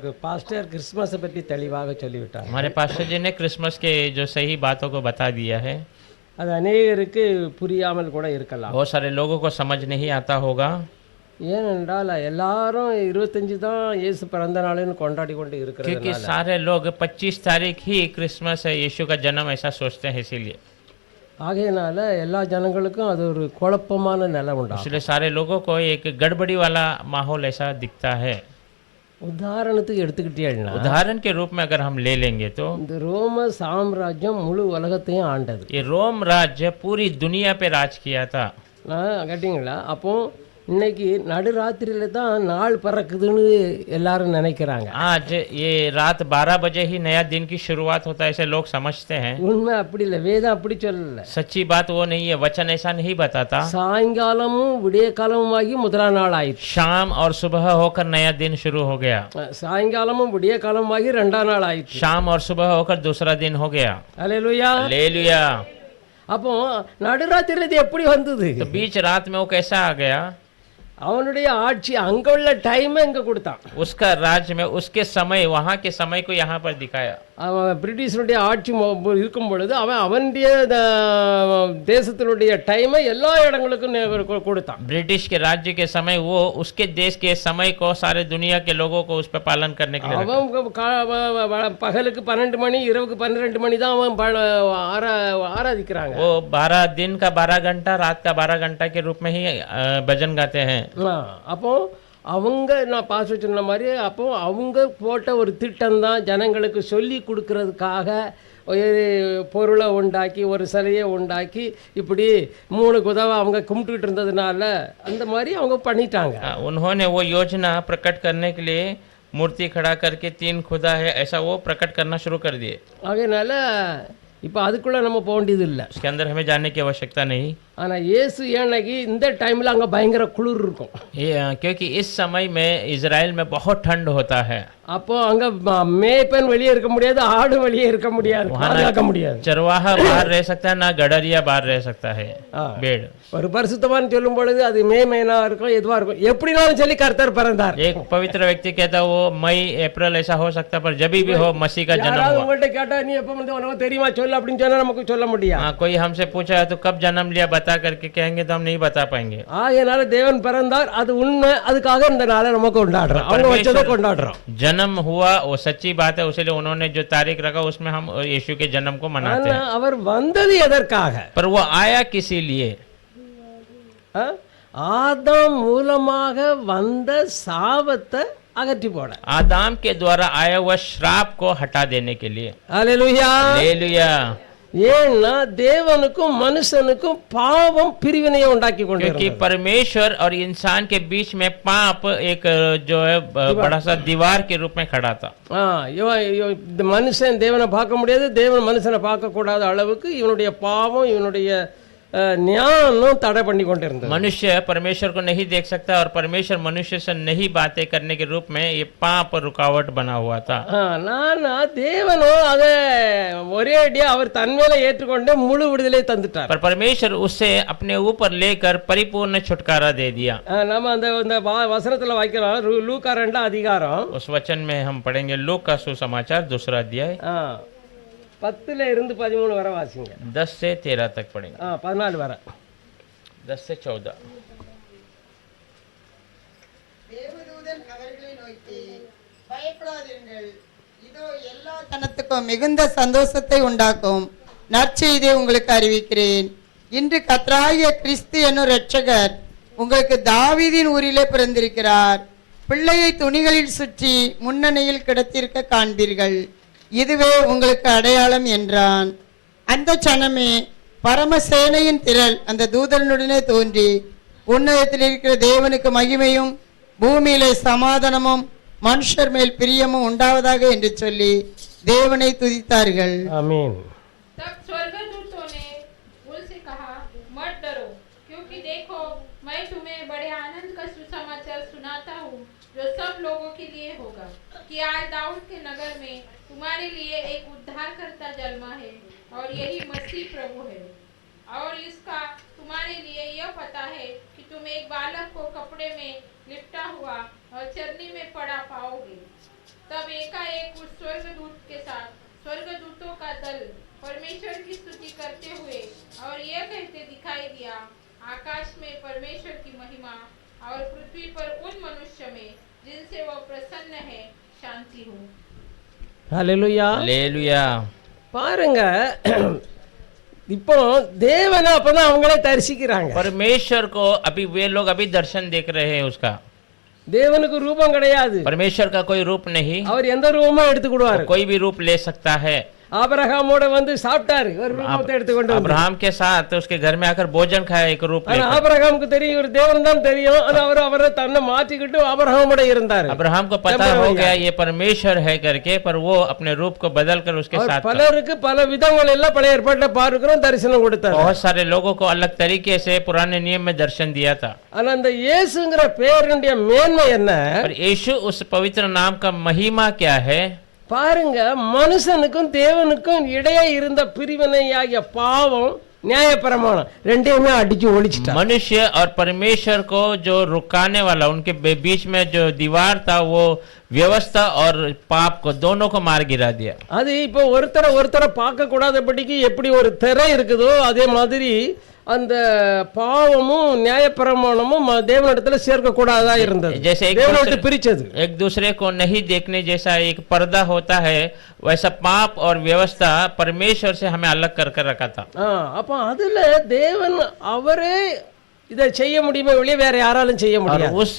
நமக்கு பாஸ்டர் கிறிஸ்மஸை பற்றி தெளிவாக சொல்லிவிட்டார். हमारे पास्टर जी ने क्रिसमस के जो सही बातों को बता दिया है। அது அநேகருக்கு புரியாமல் கூட இருக்கலாம். बहुत सारे लोगों को समझ नहीं आता होगा, ஏனென்றால் எல்லாரும் 25 தான் இயேசு பிறந்த நாள்னு கொண்டாடி கொண்டு क्योंकि இருக்கிறதுனால सारे लोग 25 तारीख ही क्रिसमस है, यीशु का जन्म ऐसा सोचते हैं, इसीलिए ஆகையினால எல்லா ஜனங்களுக்கும் அது ஒரு குழப்பமான நிலை உண்டாகும். इसलिए सारे लोगों को एक गड़बड़ी वाला माहौल ऐसा दिखता है। உதாரணத்துக்கு எடுத்துக்கிட்டேன்னா उदाहरण के रूप में अगर हम ले लेंगे तो இந்த ரோம சாம்ராஜ்யம் முழு உலகத்தையும் ஆண்டது. ये रोम राज्य पूरी दुनिया पे राज किया था। கேட்டிங்களா? அப்போ இன்னைக்கு நடுராத்திரியில தான் நாள் பிறக்குதுன்னு எல்லாரும் நினைக்கிறாங்க. आज ये रात 12 बजे ही नया दिन की शुरुआत होता है, ऐसे लोग समझते हैं। உண்மை அப்படி இல்லை, வேதம் அப்படி சொல்லல. सच्ची बात वो नहीं है, वचन ऐसा नहीं बताता। சாயங்காலமும் விடிய காலமுமாகி முதலாம் நாள் ஆயிடுச்சு. शाम और सुबह होकर नया दिन शुरू हो गया, சாயங்காலமும் விடிய காலமாகி ரெண்டாம் நாள் ஆயிடுச்சு. शाम और सुबह होकर दूसरा दिन हो गया। அல்லேலூயா. हालेलुया। அப்போ நடுராத்திரியில இது எப்படி வந்தது? तो बीच रात में वो कैसा आ गया? அவனுடைய ஆட்சி அங்க உள்ள டைம் இங்க கொடுத்தான். उसका राज्य में उसके समय, वहां के समय को यहाँ पर दिखाया। அவன் பிரிட்டிஷனுடைய ஆட்சி இருக்கும் பொழுது அவனுடைய தேசத்தினுடைய டைமை எல்லா இடங்களுக்கும் கொடுத்தான். ब्रिटिश के राज्य के समय वो उसके देश के समय को सारे दुनिया के लोगों को उस पर पालन करने के लिए रखा। அவன் பகலுக்கு 12 மணி இரவுக்கு 12 மணி தான் அவன் ஆராதிக்கிறாங்க. वो 12 दिन का 12 घंटा, रात का 12 घंटा के रूप में ही भजन गाते हैं। அப்போ அவங்க நான் பாஸ் சொன்ன மாதிரி அப்போ அவங்க போட்ட ஒரு திட்டம் தான் ஜனங்களுக்கு சொல்லி கொடுக்கறதுக்காக ஒரு பொருளை உண்டாக்கி ஒரு சிலையை உண்டாக்கி இப்படி 3 குதவை அவங்க கும்பிட்டுக்கிட்டு இருந்ததுனால அந்த மாதிரி அவங்க பண்ணிட்டாங்க. उन्होंने वो योजना प्रकट करने के लिए मूर्ति खड़ा करके 3 खुदा है ऐसा वो प्रकट करना शुरू कर दिए। அதனால இப்போ அதுக்குள்ள நம்ம போக வேண்டியது இல்லை. उसके अंदर हमें जाने की आवश्यकता नहीं। ஆனால் இயேசு ஏன்னாக்கி இந்த டைமில் அங்கே பயங்கர குளிர் இருக்கும். क्योंकि इस समय में इजराइल में बहुत ठंड होता है। அப்போ அங்கே மேய்ப்பன் வெளியே இருக்க முடியாது, ஆடு வெளியே இருக்க முடியாது, பாதுகாக்க முடியாது. चरवाहा बाहर रह सकता है, ना गडरिया बाहर रह सकता है, भेड़। ஒரு பரிசுத்தவான் சொல்லும் பொழுது அது மே மहीना இருக்கும், எதுவா இருக்கும், எப்படினாலும் சொல்லி கர்த்தர் பிறந்தார். एक पवित्र व्यक्ति कहता है वो मई अप्रैल ऐसा हो सकता है, पर जब भी हो मसीह का जन्म हुआ। உங்கள்கிட்ட கேட்டா நீ எப்போ வந்து உனக்கு தெரியுமா சொல்லு அப்படின்னு சொன்னா நமக்கு சொல்ல முடியாது. कोई हमसे पूछा है तो कब जन्म लिया बता करके कहेंगे तो हम नहीं बता पाएंगे। ஆகையால தேவன் பிறந்தார், அது உண்மை, அதுக்காக இந்த நாளை நம்ம கொண்டாடுறோம், அவங்க வச்சதை கொண்டாடுறோம். जन्म हुआ वो सच्ची बात है, उसलिए उन्होंने जो तारीख रखा उसमें हम यीशु के जन्म को मनाते हैं। அவர் வந்தது எதற்காக? पर वो आया किसी लिए? ஆதாம் மூலமாக வந்த சாபத்தை अगटी போட, आदम के द्वारा आया हुआ श्राप को हटा देने के लिए। Hallelujah hallelujah. ஏன்னா தேவனுக்கும் மனுஷனுக்கும் பாவம் பிரிவினையை உண்டாக்கி கொண்டு क्योंकि परमेश्वर और इंसान के बीच में पाप एक जो है बड़ा सा दीवार के रूप में खड़ा था। மனுஷன் தேவனை பார்க்க முடியாது, தேவன் மனுஷனை பார்க்க கூடாத அளவுக்கு இவனுடைய பாவம் இவனுடைய ஞானம் தடை பண்ணி கொண்டு இருந்தது. मनुष्य परमेश्वर को नहीं देख सकता और परमेश्वर मनुष्य से नहीं बातें करने के रूप में ये पाप रुकावट बना हुआ था। நானா தேவனோ அதை ஒரே அடியா அவர் தன்மையில ஏற்றுக்கொண்டு முழு விடுதலை தந்துட்டார். पर परमेश्वर उससे अपने ऊपर लेकर परिपूर्ण छुटकारा दे दिया। நம்ம அந்த வசனத்துல வாய்க்கிறோம், லூக்கா 2 அதிகாரம், उस वचन में हम पढ़ेंगे लूका का सुसमाचार 2 अध्याय 10 இருந்து 13 வரை வாசிங்க. 10 से 13 तक पढ़ेंगे। 14 வரை, 10 से 14। தேவதூதன் அவர்களை நோக்கி, பயப்படாதீர்கள், இதோ எல்லா ஜனத்துக்கும் மிகுந்த சந்தோஷத்தை உண்டாக்கும் நற்செய்தி உங்களுக்கு அறிவிக்கிறேன். இன்று கர்த்தராகிய கிறிஸ்து என்னும் இரட்சகர் உங்களுக்கு தாவீதின் ஊரிலே பிறந்திருக்கிறார். பிள்ளையை துணிகளில் சுற்றி முன்னணியில் கிடத்திருக்க காண்பீர்கள், இதுவே உங்களுக்கு அடையாளம் என்றான். அந்த சனமே பரமசேனையின் திரள் அந்த தூதனுடனே தோன்றி, உன்னதத்தில் இருக்கிற தேவனுக்கு மகிமையும் பூமியிலே சமாதானமும் மனுஷர் மேல் பிரியமும் உண்டாவதாக என்று சொல்லி தேவனை துதித்தார்கள். ஆமென். तब स्वर्गदूतों ने उनसे कहा, मत डरो, क्योंकि देखो मैं तुम्हें बड़े आनंद का सुसमाचार सुनाता हूँ जो सब लोगों के लिए होगा, कि आज दाऊद के नगर में तुम्हारे लिए एक उद्धारकर्ता जन्मा है और यही मसीह प्रभु है। और इसका तुम्हारे लिए यह पता है कि तुम एक बालक को कपड़े में लिपटा हुआ और चरनी में पड़ा पाओगे। तब एकाएक उस स्वर्गदूत के साथ स्वर्गदूतों का दल परमेश्वर की स्तुति करते हुए और यह कहते दिखाई दिया, आकाश में परमेश्वर की महिमा और पृथ्वी पर उन मनुष्य में जिनसे वह प्रसन्न है शांति हो। ஹல்லேலூயா. हालेलुया। பாருங்க, இப்போ தேவனை அப்பதான் அவங்களே தரிசிக்கிறாங்க. परमेश्वर को अभी वे लोग अभी दर्शन देख रहे हैं उसका। தேவனுக்கு ரூபம் கிடையாது. परमेश्वर का कोई रूप नहीं, அவர் எந்த ரூபமும் எடுத்துக்கிடுவாரு. कोई भी रूप ले सकता है। ஆபிரகாமோட வந்து சாப்பிட்டாரு, ஒரு ரூபத்தை எடுத்துக்கொண்டு வந்து. अब्राहम के साथ उसके घर में आकर भोजन खाया एक रूप ஆனா लेकर। ஆபிரகாமுக்கு தெரியும் இவர் தேவன் தான் தெரியும். ஆனா அவரை தன்னை மாத்திக்கிட்டு ஆபிரகாமோட இருந்தாரு. अब्राहम को पता हो गया ये परमेश्वर है करके, पर वो अपने रूप को बदल कर उसके அவர் साथ பலருக்கு பல விதங்கள் எல்லாம் பழைய ஏற்பாட்டுல பார்க்கிறோம், தரிசனம் கொடுத்தாரு. बहुत सारे लोगों को अलग तरीके से पुराने नियम में दर्शन दिया था। ஆனா அந்த இயேசுங்கிற பேருடைய மேன்மை என்ன? पर यीशु उस पवित्र नाम का महिमा क्या है? பாருங்க, மனுஷனுக்கும் தேவனுக்கும் இடையே இருந்த பிரிவினையாகிய பாவம், நியாயப்பிரமாணம் ரெண்டையுமே அடிச்சு ஒழிச்சிட்டார். मनुष्य और परमेश्वर को जो रुकाने वाला, उनके बीच में जो दीवार था, वो व्यवस्था और पाप को दोनों को मार गिरा दिया। அது இப்போ ஒருத்தரை பார்க்க கூடாதபடிக்கு எப்படி ஒரு திரை இருக்குதோ அதே மாதிரி அந்த பாவமும் நியாயப்பிரமாணமும் தேவனிடத்துல சேர்க்க கூடாதா இருந்தது. जैसे தேவனை பிரிச்சது. एक दूसरे को नहीं देखने जैसा एक पर्दा होता है, वैसा पाप और व्यवस्था परमेश्वर से हमें अलग कर कर रखा था। அப்ப அதுல தேவன் அவரே இதை செய்ய முடியுமே வெளியே வேற யாராலும் செய்ய और முடியாது. उस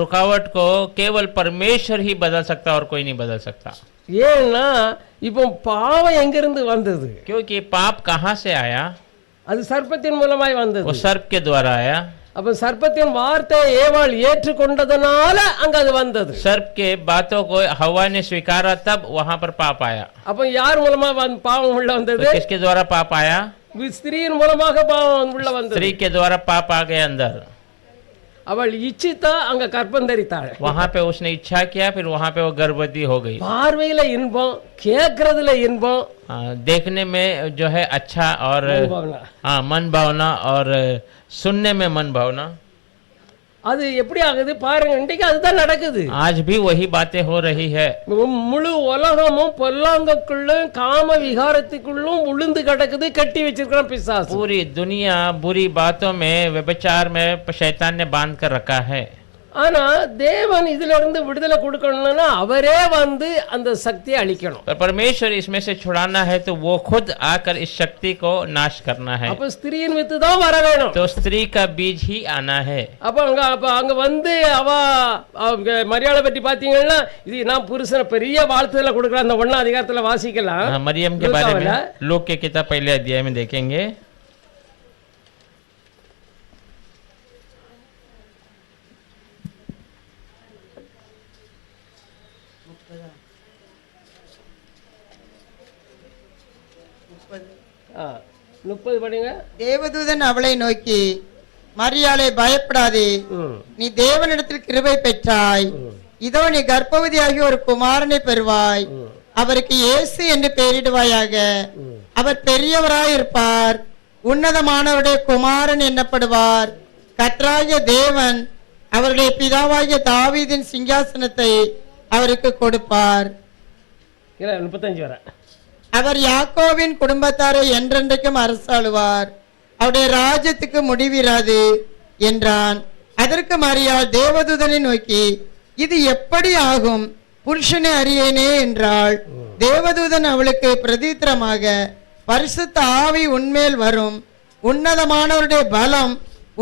रुकावट को केवल परमेश्वर ही बदल सकता और कोई नहीं बदल सकता। ஏன்னா இப்போ பாவம் எங்கிருந்து வந்தது? क्योंकि पाप कहाँ से आया? அது சர்ப்பத்தின் மூலமாய் வந்தது. वो सर्प के द्वारा आया। அப்ப சர்ப்பத்தின் வார்த்தை ஏவாள் ஏற்றுக்கொண்டதனால அங்க அது வந்தது. सर्प के बातों को हवा ने स्वीकारा, तब वहां पर पाप आया। அப்ப யார் மூலமா பாவம் உள்ள வந்தது? तो किसके द्वारा पाप आया? ஸ்திரீயின் மூலமாக பாவம் உள்ள வந்தது. स्त्री के द्वारा पाप आ गया अंदर। அவள் இச்சித்தா, அங்க கர்ப்பம் தரித்தாள். वहां पे उसने इच्छा किया, फिर वहां पे वो गर्भवती हो गई। பார்வையில இன்பம், கேட்கறதுல இன்பம், देखने में जो है अच्छा और मन भावना और सुनने में मन भावना, அது எப்படி ஆகுது பாருங்க. இன்றைக்கு அதுதான் நடக்குது. आज भी वही बातें हो रही है। முழு உலகமும் பொல்லாங்கக்குள்ளும் காம விகாரத்துக்குள்ளும் உளுந்து கிடக்குது, கட்டி வச்சிருக்கான் பிசாசு. पूरी दुनिया बुरी बातों में, व्यभिचार में शैतान ने बांध कर रखा है। ஆனா தேவன் இதுல இருந்து விடுதலை கொடுக்கணும்னா அவரே வந்து அந்த சக்தியை அழிக்கணும். पर परमेश्वर इसमें से छुड़ाना है तो वो खुद आकर इस शक्ति को नाश करना है। அப்ப ஸ்திரீயின் வித்து தான் வர வேணும். तो स्त्री का बीज ही आना है। அப்ப அங்க வந்து அவ மரியாதை பற்றி பாத்தீங்கன்னா, இது நான் புருஷனை பெரிய வாழ்த்துல கொடுக்குறேன். அந்த 1ஆம் அதிகாரத்துல வாசிக்கலாம். मरियम के बारे में लूक के किताब पहले अध्याय में देखेंगे। ஆ, 30 படிங்க. தேவதூதன் அவளை நோக்கி, மரியாளே பயப்படாதே, நீ தேவனிடத்தில் கிருபை பெற்றாய். இதோ நீ கர்ப்பவதியாகி ஒரு குமாரனை பெறுவாய். அவருக்கு இயேசு என்று பெயரிடுவாயாக. அவர் பெரியவராயிருப்பார், உன்னதமானவருடைய குமாரன் என்னப்படுவார். கர்த்தராகிய தேவன் அவருடைய பிதாவாகிய தாவீதின் சிங்காசனத்தை அவருக்கு கொடுப்பார். 35 வரை. அவர் யாக்கோவின் குடும்பத்தாரை என்றென்றைக்கும் அரசாளுவார். அவருடைய ராஜ்யத்துக்கு முடிவிராது என்றான். அதற்கு மரியாள் தேவதூதனை நோக்கி, இது எப்படி ஆகும்? புருஷனை அறியேனே என்றாள். தேவதூதன் அவளுக்கு பிரதித்திரமாக, பரிசுத்த ஆவி உன்மேல் வரும், உன்னதமானவருடைய பலம்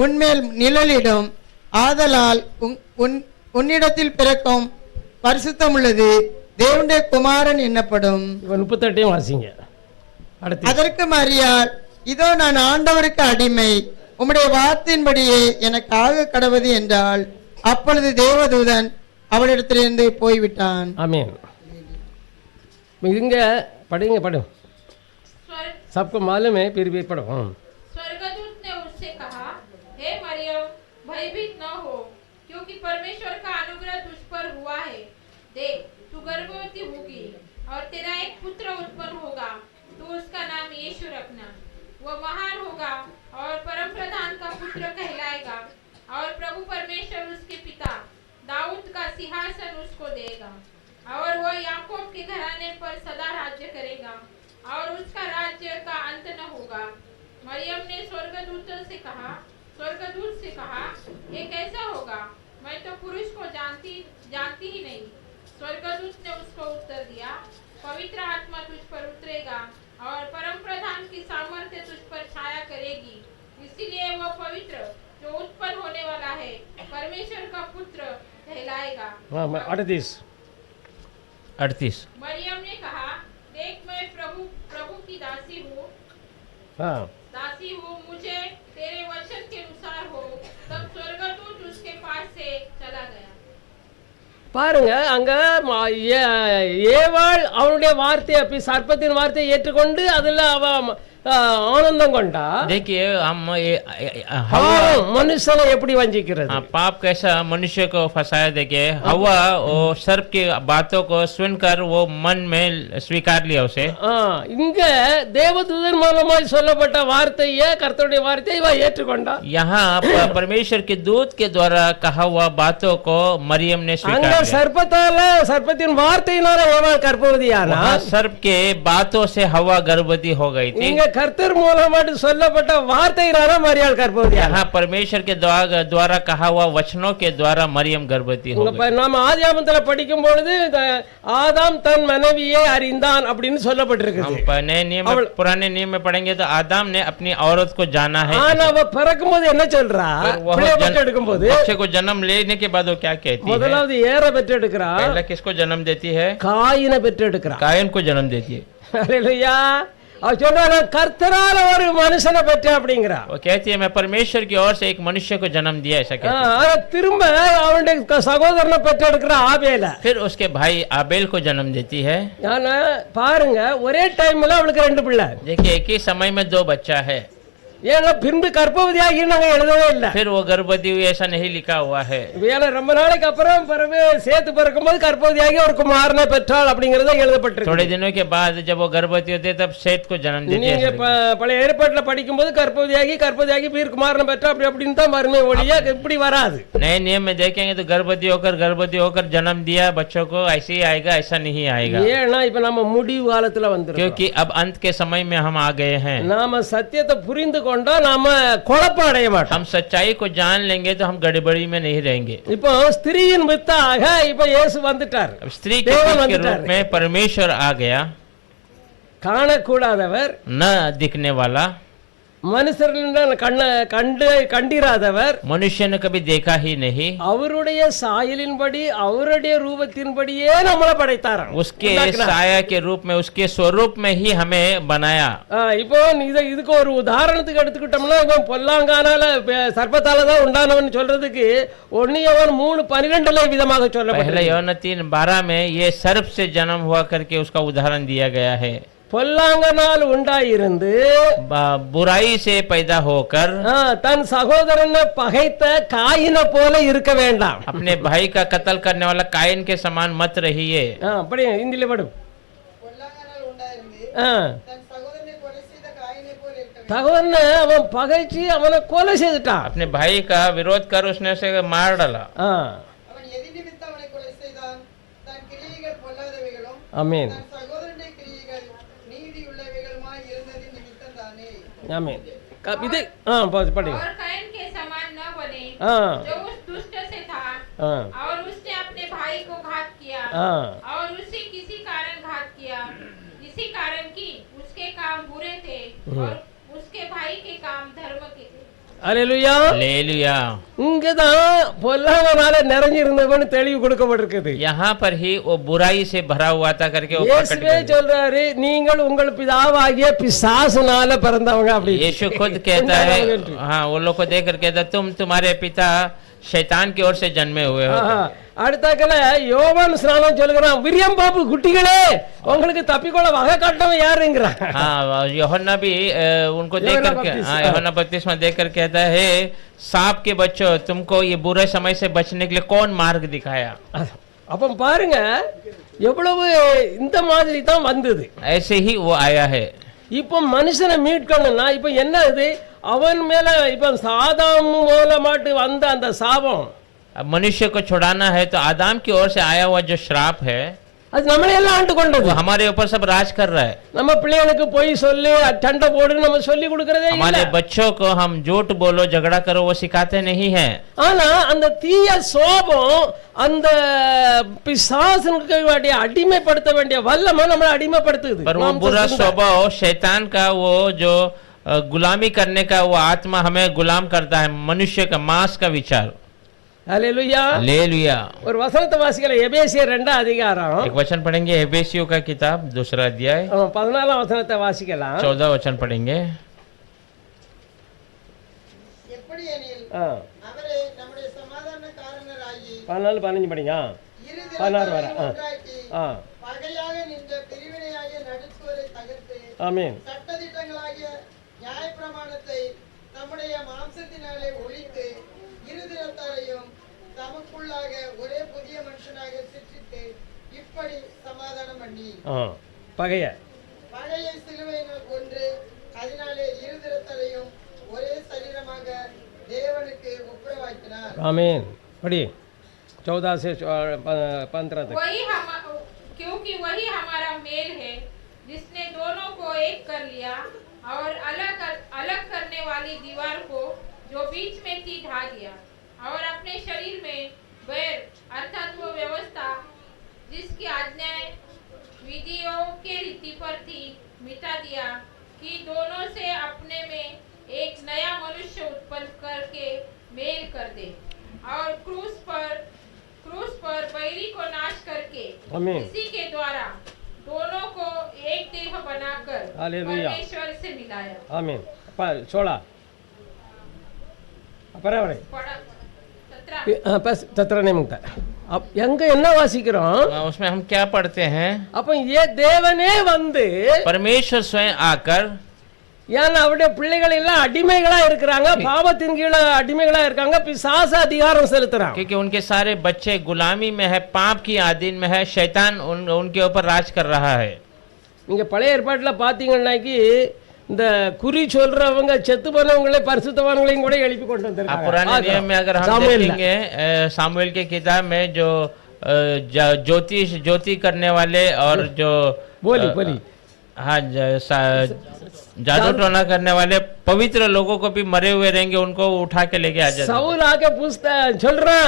உன்மேல் நிழலிடும். ஆதலால் உன்னிடத்தில் பிறக்கும் பரிசுத்தம் உள்ளது தேவனுடைய குமாரன் என்னப்படும். 38 வாசிங்க. அதற்கு மரியாள், இதோ நான் ஆண்டவருக்கு அடிமை, உம்முடைய வார்த்தையின்படியே எனக்கு ஆக கடவது என்றாள். அப்பொழுது தேவதூதன் அவளிடத்திலிருந்து போய்விட்டான். ஆமென். இங்க படிங்க पढ़ो। सबको मालूम है, फिर भी पढ़ो। स्वर्गदूत ने उससे कहा, हे मरियम, भयभीत न हो, क्योंकि परमेश्वर का अनुग्रह तुझ पर हुआ है। देख, तू गर्भवती होगी और तेरा एक पुत्र उत्पन्न होगा। तू उसका नाम यीशु रखना। वह महान होगा और परम प्रधान का पुत्र कहलाएगा, और प्रभु परमेश्वर उसके पिता दाऊद का सिंहासन उसको देगा। और वो याकूब के घराने पर सदा राज्य करेगा और उसका राज्य का अंत न होगा। मरियम ने स्वर्गदूत से कहा, ये कैसा होगा? मैं तो पुरुष को जानती ही नहीं। स्वर्गदूत ने उसको उत्तर दिया, पवित्र आत्मा तुझ पर उतरेगा और परम प्रधान की सामर्थ्य तुझ पर छाया करेगी, इसीलिए वो पवित्र जो उत्पन्न होने वाला है परमेश्वर का पुत्र कहलाएगा। 38 मरियम ने कहा, देख मैं प्रभु की दासी हूँ, मुझे तेरे वचन के अनुसार हो। तब स्वर्गदूत उसके पास से चला गया। பாருங்க அங்க ஏவாள் அவனுடைய வார்த்தையை சர்ப்பத்தின் வார்த்தையை ஏற்றுக்கொண்டு அதுல அவ ஆனந்தம் கொண்டா. देखिए हम மனுஷனை எப்படி வஞ்சிக்கிறது, पाप कैसा मनुष्य को फंसाया। देखिए हवा वो सर्प की बातों को सुनकर वो मन में स्वीकार लिया उसे। இங்க தேவதூதன் மூலமாய் சொல்லப்பட்ட வார்த்தையை கர்த்தருடைய வார்த்தையை இவ ஏற்றுக்கொண்டா. यहाँ परमेश्वर के दूत के द्वारा कहा हुआ बातों को मरियम ने स्वीकार அங்க किया। சர்ப்பத்தின் வார்த்தையினால ஏவாள் கர்ப்பவதியானா. सर्प के बातों से हवा गर्भवती हो गई थी। இங்க கர்த்தர் மூலமாட்டு சொல்லப்பட்ட வார்த்தையினால மரியாள் கர்ப்பவதியானா. यहाँ परमेश्वर के द्वारा कहा हुआ वचनों के द्वारा मरियम गर्भवती हो गई। நாம ஆதியாகமத்துல படிக்கும் பொழுது ஆதாம் தன் மனைவியை அறிந்தான் அப்படின்னு சொல்லப்பட்டிருக்குது. पुराने नियम में पढ़ेंगे तो आदम ने अपनी औरत को जाना है। ஆனா அவ பிறக்கும் போது என்ன சொல்றா, பெற்றெடுக்கும் போது बच्चे को जन्म लेने के बाद वो क्या कहती है? முதலாவது ஏற பெற்றெடுக்கிறா, पहला किसको जन्म देती है? காயினை பெற்றெடுக்கிறா. कायन को जन्म देती है। அல்லேலூயா. அவ சொல்றா கர்த்தரால ஒரு மனுஷனை பெற்ற அப்படிங்கிறா. वो कहती है मैं परमेश्वर की ओर से एक मनुष्य को जन्म दिया, ऐसा कहती है। திரும்ப அவனுடைய சகோதரனை பெற்றெடுக்கிற ஆபேல, फिर उसके भाई आबेल को जन्म देती है। பாருங்க ஒரே டைம்ல அவளுக்கு 2 பிள்ளை. देखिए एक ही समय में 2 बच्चा है। ஏன்னா பின்பு கர்ப்பவதியாகி நாங்க எழுதவே இல்லை. फिर वो गर्भवती हुई ऐसा नहीं लिखा हुआ है। வேலை ரொம்ப நாளைக்கு அப்புறம் பிறகு சேத்து பிறக்கும்போது கர்ப்பவதியாகி ஒரு குமாரனை பெற்றாள் அப்படிங்கறத எழுதப்பட்டிருக்கு. थोड़े दिनों के बाद जब वो गर्भवती होती है तब सेत को जन्म देती है। நீங்க பழைய ஏற்பாட்டுல படிக்கும்போது கர்ப்பவதியாகி வீர் குமாரனை பெற்றா அப்படி அப்படின்னு தான் வருமே ஒழிய இப்படி வராது. नए नियम में देखेंगे तो गर्भवती होकर जन्म दिया बच्चों को, ऐसे ही आएगा, ऐसा नहीं आएगा। ஏன்னா இப்ப நம்ம முடிவு காலத்துல வந்திருக்கோம். क्योंकि अब अंत के समय में हम आ गए हैं। நாம சத்தியத்தை புரிந்து கொண்டா நாம குழப்பம் அடைய மாட்டோம். हम सच्चाई को जान लेंगे तो हम गड़बड़ी में नहीं रहेंगे। இப்போ ஸ்திரீயின் வித்தாக இப்ப இயேசு வந்துட்டார். स्त्री के रूप में परमेश्वर आ गया। காணக்கூடாதவர், न दिखने वाला, மனுஷர்கள் கண்டிராதவர், मनुष्य ने कभी देखा ही नहीं, அவருடைய சாயலின்படி அவருடைய ரூபத்தின்படியே நம்மளை படைத்தாராம். उसके साया के रूप में उसके स्वरूप में ही हमें बनाया। இப்போ இதுக்கு ஒரு உதாரணத்துக்கு எடுத்துக்கிட்டோம்னா இவன் பொல்லாங்கானால சர்ப்பத்தால தான் உண்டானவன் சொல்றதுக்கு 1 யோவான் 3:12 விதமாக சொல்லப்பட்டது. पहले யோவான் 3:12 में ये सर्प से जन्म हुआ करके उसका उदाहरण दिया गया है। பொல்லாங்கனால் உண்டாயிருந்து बुराई से पैदा होकर தன் சகோதரனை பகைத்த காயினை போல இருக்க வேண்டாம். अपने भाई का कत्ल करने वाला कायन के समान मत रहिए। அப்படி இந்தியில படும். சகோதரனை அவன் பகைச்சு அவனை கொலை செய்துட்டான். अपने भाई का विरोध कर उसने उसे मार डाला। ஆமென் आमीन। இது पढ़िए। और कैन के समान न बने जो उस दुष्ट से था और उसने अपने भाई को घात किया और उसे किसी कारण घात किया, इसी कारण कि उसके काम बुरे थे और उसके भाई के काम धर्म के थे। அல்லேலூயா हालेलुया। இங்கதான் பொல்லாங்கனால நிறைஞ்சிருந்தவன்னு தெளிவு கொடுக்கப்பட்டிருக்குது. यहाँ पर ही वो बुराई से भरा हुआ था करके वो இயேசுவே சொல்றாரு நீங்கள் உங்கள் பிதாவாகிய பிசாசுனால பிறந்தவங்க அப்படி. यीशु खुद कहता है, हाँ वो लोग को देख कर कहता तुम्हारे पिता शैतान की ओर से जन्मे हुए हो। அடுத்தாக்கல யோவான் ஸ்நானம் சொல்லுகிறான், விரியம் பாப்பு குட்டிகளே உங்களுக்கு தப்பிக்கொள்ள வகை காட்டவன் யாருங்கிறான். हाँ यूहन्ना भी उनको देख करके, हाँ यूहन्ना बपतिस्मा देख कर कहता है सांप के बच्चों तुमको ये बुरे समय से बचने के लिए कौन मार्ग दिखाया। அப்ப பாருங்க எவ்வளவு இந்த மாதிரி தான் வந்தது. ऐसे ही वो आया है। இப்போ மனுஷனை மீட்கணும்னா இப்ப என்ன இது அவன் மேல இப்ப சாதாம் மூலமாட்டு வந்த அந்த சாபம் अब मनुष्य को छुड़ाना है तो आदम की ओर से आया हुआ जो श्राप है, அது நம்மளையெல்லாம் ஆண்டு கொண்டது. वो हमारे ऊपर सब राज कर रहा है। நம்ம பிள்ளைகளுக்கு போய் சொல்லி சண்டை போடுன்னு நம்ம சொல்லி கொடுக்கறதே இல்ல. हमारे बच्चों को हम झूठ बोलो झगड़ा करो वो सिखाते नहीं है। ஆனா அந்த தீய சோபம் அந்த பிசாசுக்கு வேண்டிய அடிமைப்படுத்த வேண்டிய வல்லமை நம்மளை அடிமைப்படுத்துது. पर वो बुरा स्वभाव शैतान का वो जो गुलामी करने का वो आत्मा हमें गुलाम करता है, मनुष्य का मांस का विचार। Hallelujah hallelujah. ஒரு வசனத்தை வாசிக்கலாம். எபேசியர் 2 அதிகாரம். एक वचन पढ़ेंगे एफेसियों का किताब 2 अध्याय 14 वசனத்தை வாசிக்கலாம். 14 वचन पढ़ेंगे। எப்படியெனில் அவரே நம்முடைய சமாதானக்காரராகி 14 15 படிங்க. 16 வரை. உண்டாக்கி பகையாக நின்ற பிரிவினையாகிய நடுச்சுவரை தகர்த்து ஆமென். சட்டதிட்டங்களாகிய நியாயப்பிரமாணத்தை நம்முடைய மாம்சத்தினாலே ஒழித்து இருதிரத்தாரையும் தமக்குள்ளாக ஒரே புதிய மனுஷனாக சிருஷ்டித்து இப்படி சமாதானம் பண்ணி பகையை சிலுவையினால் கொன்று அதனாலே இருதிரத்தாரையும் ஒரே சரீரமாக தேவனுக்கு ஒப்புரவாக்கினார். आमीन। पढ़िए 14 से 15 तक। क्योंकि वही हमारा मेल है जिसने दोनों को एक कर लिया और अलग करने वाली दीवार को जो बीच में थी ढा दिया और अपने शरीर में बैर अर्थात वो व्यवस्था जिसकी आज्ञाएं विधियों के रीति पर थी मिटा दिया कि दोनों से अपने में एक नया मनुष्य उत्पन्न करके मेल कर दे और क्रूस पर बैरी को नाश करके इसी के द्वारा दोनों को एक देह बनाकर परमेश्वर से मिलाया। आमीन। 16 பரவாயில்லை. 17 நிமிடம். अब எங்க என்ன வாசிக்கிறோம்? उसमें हम क्या पढ़ते हैं? அப்ப ये தேவனே வந்து परमेश्वर स्वयं आकर, ஏன்னா அவருடைய பிள்ளைகள் எல்லாம் அடிமைகளா இருக்கிறாங்க, பாவத்தின் கீழ அடிமைகளா இருக்காங்க, பிசாசு அதிகாரம் செலுத்துறான். क्योंकि उनके सारे बच्चे गुलामी में है, पाप की आधीन में है, शैतान उनके ऊपर राज कर रहा है। நீங்க பழைய ஏற்பாட்டுல பாத்தீங்கன்னாக்கி இந்த குறி சொல்றவங்க செத்து போனவங்களே பரிசுத்தவான்களையும் கூட எழுப்பி கொண்டு வந்திருக்காங்க. पुराने नियम में अगर हम देखेंगे सामुएल के किताब में जो ज्योति करने वाले और जो बोली हाँ जादू टोना करने वाले पवित्र लोगों को भी मरे हुए रहेंगे, उनको उठा के लेके आ जाते। சவுல் ஆके पूछता சொல்றான்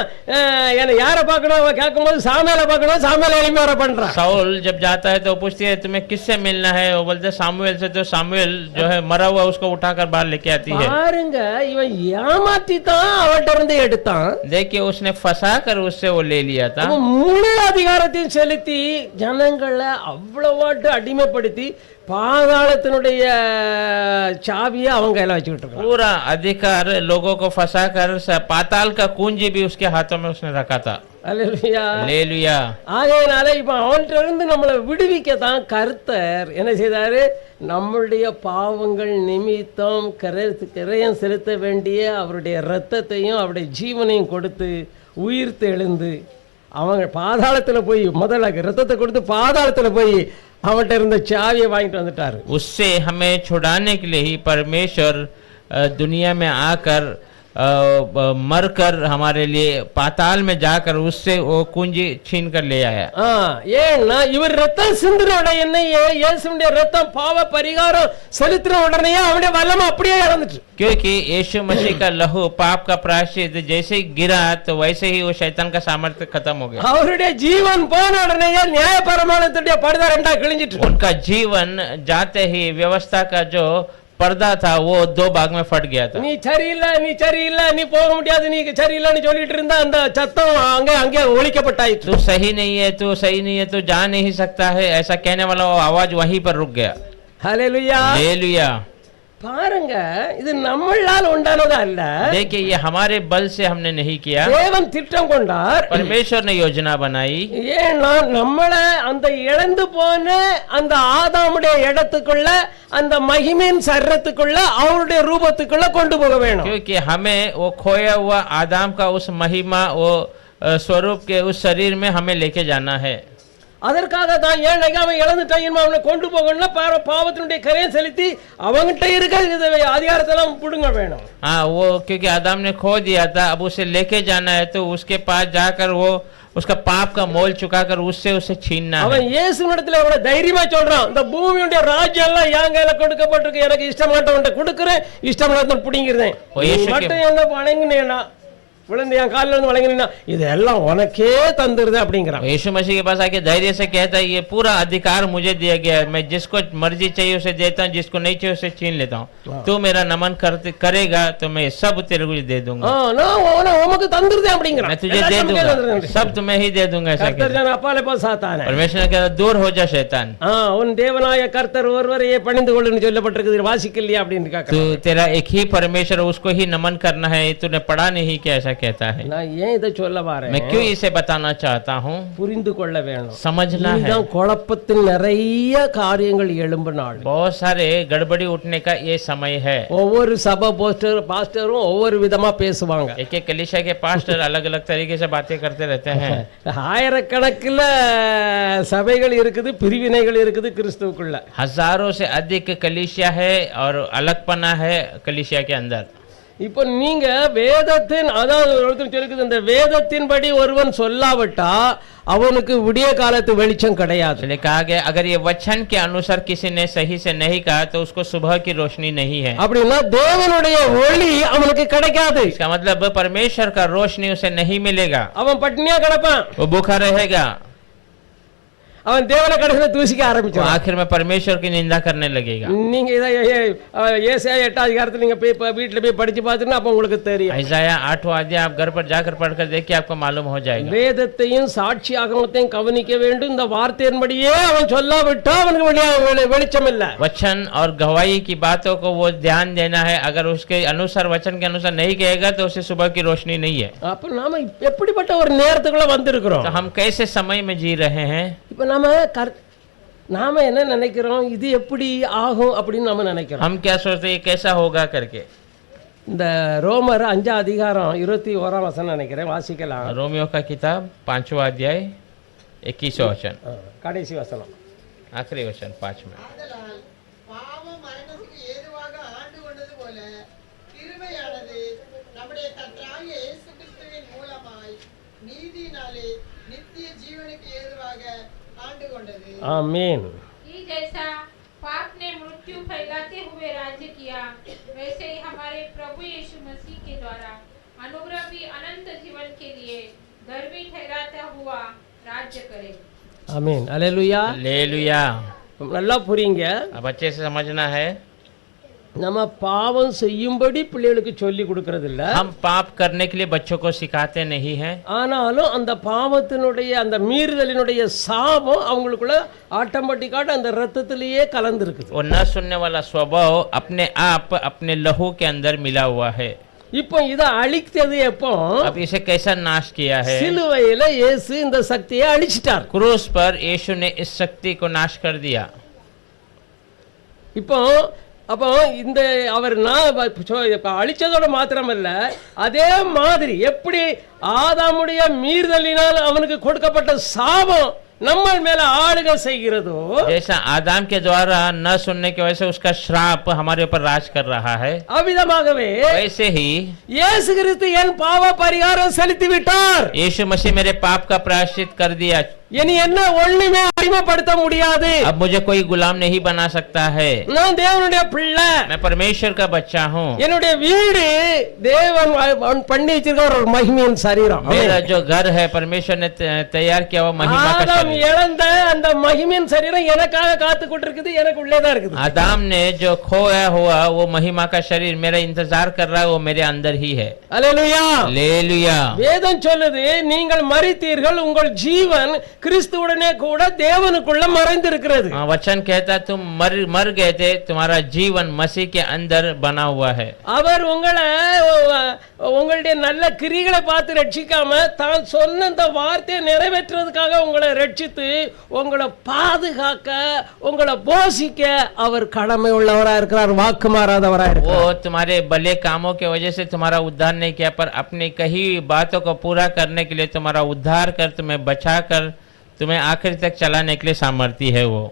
என்ன யாரை பார்க்கணும், அவன் கேட்கும்போது சாமுவேலை பார்க்கணும், சாமுவேல் எளிமையா பண்றான். साउल जब जाता है तो पूछती है तुम्हें किससे मिलना है, वो बोलते सामुएल से, तो सामुएल जो है मरा हुआ उसको उठाकर बाहर लेके आती है। பாருங்க இவன் ஏமாத்தி தான் அவட்ட இருந்து எடுத்தான். देखिए उसने फंसा कर उससे वो ले लिया था। முழு அதிகாரத்தையும் செலுத்தி ஜனங்களை அவ்வளவாட்டு அடிமைப்படுத்தி பாதாளத்தினுடைய சாவியை அவங்க கையில வச்சுக்கிட்டு இருக்கான். पूरा अधिकार लोगों को फंसा कर पाताल का कुंजी भी उसके हाथों में उसने रखा था। அல்லேலூயா हालेलुया। ஆகையினால இப்ப அவன்கிட்ட இருந்து நம்மளை விடுவிக்க தான் கர்த்தர் என்ன செய்தாரு, நம்முடைய பாவங்கள் நிமித்தம் கிரயம் செலுத்த வேண்டிய அவருடைய இரத்தத்தையும் அவருடைய ஜீவனையும் கொடுத்து உயிர்த்து எழுந்து அவங்க பாதாளத்துல போய் முதல்ல இரத்தத்தை கொடுத்து பாதாளத்துல போய் அவன்கிட்ட இருந்த சாவியை வாங்கிட்டு வந்துட்டாரு. उससे हमें छुड़ाने के लिए ही परमेश्वर दुनिया में आकर मरकर हमारे लिए पाताल में जाकर उससे वो कुंजी छीन कर ले आया। ஏன்னா இவர் ரத்தம் சிந்தின உடனே இயேசுவின் ரத்தம் பாவ பரிகாரம் செலுத்தின உடனே அவருடைய வல்லமை அப்படியே இறந்துச்சு. क्योंकि यीशु मसीह का लहू पाप का प्रायश्चित जैसे ही गिरा तो वैसे ही वो शैतान का सामर्थ्य खत्म हो गया। அவருடைய ஜீவன் போன உடனே நியாயப்பிரமாணத்துடைய பர்தா ரெண்டா கிழிஞ்சிட்டு, उनका जीवन जाते ही व्यवस्था का जो पर्दा था वो 2 भाग में फट गया था। நீ சரியில்லை நீ போக முடியாது, நீ சரியில்லைன்னு சொல்லிட்டு இருந்தா அந்த சத்தம் அங்கே ஒழிக்கப்பட்டாயிற்று. तू सही नहीं है तू जा नहीं सकता है, ऐसा कहने वाला वो आवाज वहीं पर रुक गया। ஹல்லேலூயா हालेलुया। பாருங்க இது நம்மளால் உண்டானதா இல்ல. देखिए ये हमारे बल से हमने नहीं किया, தேவன் திட்டம் கொண்டார், परमेश्वर ने योजना बनाई। ஏன்னா நம்மளை அந்த இழந்து போன அந்த ஆதாமுடைய இடத்துக்குள்ள அந்த மகிமையின் சரீரத்துக்குள்ள அவருடைய ரூபத்துக்குள்ள கொண்டு போக வேணும். क्योंकि हमें वो खोया हुआ आदम का उस महिमा वो स्वरूप के उस शरीर में हमें लेके जाना है। அதற்காக தான் ஏன் அவன் இழந்துட்டான் அவனை கொண்டு போகணும்னா பாவத்தினுடைய கரையை செலுத்தி அவங்கிட்ட இருக்க அதிகாரத்தெல்லாம் புடுங்க வேணும். हाँ वो क्योंकि आदम ने खो दिया था, अब उसे लेके जाना है तो उसके पास जाकर वो उसका पाप का मोल चुकाकर उससे उसे छीनना அவன் है। இயேசுவிடத்துல எவ்வளவு தைரியமா சொல்றான், இந்த பூமியுடைய ராஜ்யம் எல்லாம் என் கையில கொடுக்கப்பட்டிருக்கு, எனக்கு இஷ்டமாட்டவன்ட்ட கொடுக்குறேன், இஷ்டமாட்டவன் பிடிங்கிறேன், ஓ, நீ இயேசுக்கு- மட்டும் என்ன வணங்கினேன்னா விழுந்து என் காலில் இருந்து வணங்கினா இதெல்லாம் உனக்கே தந்துருது அப்படிங்கிறான். यीशु मसीह के पास आके धैर्य से कहता है ये पूरा अधिकार मुझे दिया गया है, मैं जिसको मर्जी चाहिए उसे देता हूँ, जिसको नहीं चाहिए उसे छीन लेता हूँ। तू मेरा नमन करेगा तो मैं सब तेरे को दे दूंगा, நான் உமக்கு தந்துருதேன் அப்படிங்கிறான். मैं तुझे दे दूंगा, सब तुम्हें ही दे दूंगा ऐसा கர்த்தர் कहता है। ஜன அப்பாலே போ சாத்தானே, परमेश्वर ने कहता दूर हो जा शैतान, உன் தேவனாய கர்த்தர் ஒருவரையே பணிந்து கொள்ளுன்னு சொல்லப்பட்டிருக்குது, வாசிக்கலையா அப்படின்னு तू கேட்கறான். तेरा एक ही परमेश्वर उसको ही नमन करना है, तूने पढ़ा नहीं क्या ऐसा कहता है। நான் ஏன் இதை சொல்ல வரேன், मैं क्यों इसे बताना चाहता हूँ, புரிந்து கொள்ள வேணும். समझना है। இதுதான் குழப்பத்தில் நிறைய காரியங்கள் எழும்பு நாள். बहुत सारे गड़बड़ी उठने का ये समय है। ஒவ்வொரு சபை பாஸ்டரும் ஒவ்வொரு விதமா பேசுவாங்க. एक एक कलीसिया के पास्टर अलग अलग तरीके से बातें करते रहते हैं। ஆயிரக்கணக்கில் சபைகள் இருக்குது, பிரிவினைகள் இருக்குது கிறிஸ்துவுக்குள்ள. हजारों से अधिक कलीसिया है और अलगपना है कलीसिया के अंदर। இப்போ நீங்க வேதத்தின், அதாவது ஒருத்தர் சொல்லுது, இந்த வேதத்தின்படி ஒருவன் சொல்லாவிட்டா அவனுக்கு விடிய காலத்து வெளிச்சம் கிடையாது. इसलिए कहा गया अगर ये वचन के अनुसार किसी ने सही से नहीं कहा तो उसको सुबह की रोशनी नहीं है। அப்படின்னா தேவனுடைய ஒளி அவனுக்கு கிடைக்காது. इसका मतलब परमेश्वर का रोशनी उसे नहीं मिलेगा, அவன் பட்டினியா கிடப்பான், वो भूखा रहेगा, அவன் தேவனை கடைசியில் தூசிக்க वो ஆரம்பிச்சான். आखिर में परमेश्वर की निंदा करने लगेगा। நீங்க இதை ஏசாயா 8ஆம் அதிகாரத்தில் நீங்க போய் வீட்டில் போய் படிச்சு பார்த்துன்னா அப்ப உங்களுக்கு தெரியும். ऐसाया 8वां अध्याय आप घर पर जाकर पढ़कर देखिए, आपको मालूम हो जाएगा। வேதத்தையும் சாட்சி ஆகமத்தையும் கவனிக்க வேண்டும். இந்த வார்த்தையின்படியே அவன் சொல்லாவிட்டா அவனுக்கு வெளிச்சம் இல்ல. वचन और गवाही की बातों को वो ध्यान देना है, अगर उसके अनुसार वचन के अनुसार नहीं कहेगा तो उसे सुबह की रोशनी नहीं है। அப்ப நாம எப்படிப்பட்ட ஒரு நேரத்துக்குள்ள வந்திருக்கிறோம். तो हम कैसे समय में जी रहे हैं। இப்ப நாம என்ன நினைக்கிறோம், இது எப்படி ஆகும் அப்படின்னு நாம நினைக்கிறோம். हम क्या सोचते हैं ये कैसा होगा करके। இந்த ரோமர் 5ஆம் அதிகாரம் 21ஆம் வசனம் நினைக்கிறேன், வாசிக்கலாம். रोमियो का किताब 5वां अध्याय 21वां वचन, கடைசி வசனம். आखिरी वचन 5 में। ஆதலால் பாவம் மரணத்துக்கு ஏதுவாக ஆண்டு கொண்டது போல கிருபையானது நம்முடைய கர்த்தராகிய இயேசு கிறிஸ்துவின் மூலமாய் நீதியினாலே நித்திய ஜீவனுக்கு ஏதுவாக ஆண்டு கொண்டது. ஆமென். कि जैसा पाप ने मृत्यु फैलाते हुए राज्य किया, वैसे ही हमारे प्रभु यीशु मसीह के द्वारा अनुग्रह भी अनंत जीवन के लिए धर्मी ठहराता हुआ राज्य करे। ஆமென். அல்லேலூயா. हालेलुया। நல்லா புரியுங்க. अब अच्छे से समझना है, நம்ம பாவம் செய்யும்படி பிள்ளைகளுக்கு சொல்லி கொடுக்கறது இல்ல. हम पाप करने के लिए बच्चों को सिखाते नहीं हैं, ஆனாலும் அந்த பாவத்தினுடைய அந்த மீறுதலினுடைய சாபம் அவங்களுக்குள்ள ஆட்டோமேட்டிக்காக அந்த ரத்தத்திலேயே கலந்துருக்குது. वो न सुनने वाला स्वभाव अपने आप अपने लहू के अंदर मिला हुआ है। இப்போ இதை அழித்தது எப்போ, अब इसे कैसा नाश किया है। சிலுவையில இயேசு இந்த சக்தியை அழிச்சிட்டார். क्रूस पर यीशु ने इस शक्ति को नाश कर दिया। இப்போ அப்போ இந்த அவர் அழிச்சதோட மாத்திரமல்ல, அதே மாதிரி எப்படி ஆதாமுடைய மீறுதலினால் அவனுக்கு கொடுக்கப்பட்ட சாபம் நம்ம மேல ஆளுகை செய்கிறதோ, जैसा आदम के द्वारा न सुनने की वजह से उसका श्राप हमारे ऊपर राज कर रहा है, அவ்விதமாகவே वैसे ही இயேசு கிறிஸ்து என் பாவ பரிகாரம் செலுத்தி விட்டார். यीशु मसीह मेरे पाप का प्रायश्चित कर दिया। இனி என்ன ஒண்ணுமே அடிமைப்படுத்த முடியாது. अब मुझे कोई गुलाम नहीं बना सकता है। நான் தேவனுடைய பிள்ளை, मैं परमेश्वर का बच्चा हूँ। என்னுடைய வீடு தேவன் பண்ணி வச்சிருக்க ஒரு மகிமையின் சரீரம். मेरा जो घर है परमेश्वर ने तैयार किया हुआ महिमा का ஆதாம் शरीर। இழந்த அந்த மகிமையின் சரீரம் எனக்காக காத்து கொண்டிருக்குது, எனக்கு உள்ளேதான் இருக்குது. आदम ने जो खोया हुआ वो महिमा का शरीर मेरा इंतजार कर रहा है, वो मेरे अंदर ही है। அல்லேலூயா. हालेलुया। வேதம் சொல்லுது, நீங்கள் மரித்தீர்கள், உங்கள் ஜீவன் கிறிஸ்துவுடனே கூட தேவனுக்குள்ள மறைந்திருக்கிறது. वचन कहता तुम मर गए थे, तुम्हारा जीवन मसीह के अंदर बना हुआ है। அவர் உங்களுடைய நல்ல கிரிகளை பார்த்து ரட்சிக்காம தான் சொன்ன அந்த வார்த்தையை நிறைவேற்றுறதுக்காக உங்களை ரட்சித்து உங்களை பாதுகாக்க, உங்களை போஷிக்க அவர் கடமை உள்ளவரா இருக்கிறார், வாக்கு மாறாதவரா वो இருக்கிறார். तुम्हारे भले कामों की वजह से तुम्हारा उद्धार नहीं किया, पर अपनी कही बातों को पूरा करने के लिए तुम्हारा उद्धार कर, तुम्हें बचा कर, तुम्हें आखिर तक चलाने के लिए सामर्थ्य है वो।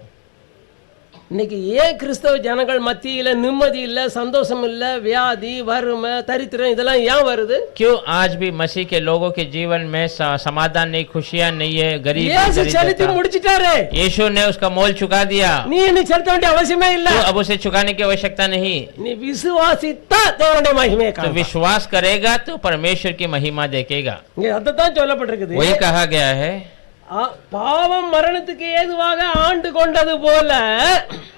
இன்னைக்கு ஏன் கிறிஸ்தவ ஜனங்கள் மத்தியில நிம்மதி இல்ல, சந்தோஷம் இல்ல, வியாதி, வறுமை, தரித்திரம் இதெல்லாம் ஏன் வருது? क्यों आज भी मसीह के लोगों के जीवन में समाधान नहीं, खुशियां नहीं है, गरीबी, இயேசு செலுத்தி दरिद्रता। முடிச்சிட்டாரு. यीशु ने उसका मोल चुका दिया, நீ இன்னும் செலுத்த வேண்டிய அவசியமே இல்ல. तो अब उसे चुकाने की आवश्यकता नहीं। நீ விசுவாசித்தா தேவனுடைய மகிமையை तो காண்பாய். विश्वास करेगा तो परमेश्वर की महिमा देखेगा। இங்க அதான் சொல்லப்பட்டிருக்குது. वही कहा गया है, பாவம் மரணத்துக்கு ஏதுவாக ஆண்டு கொண்டது போல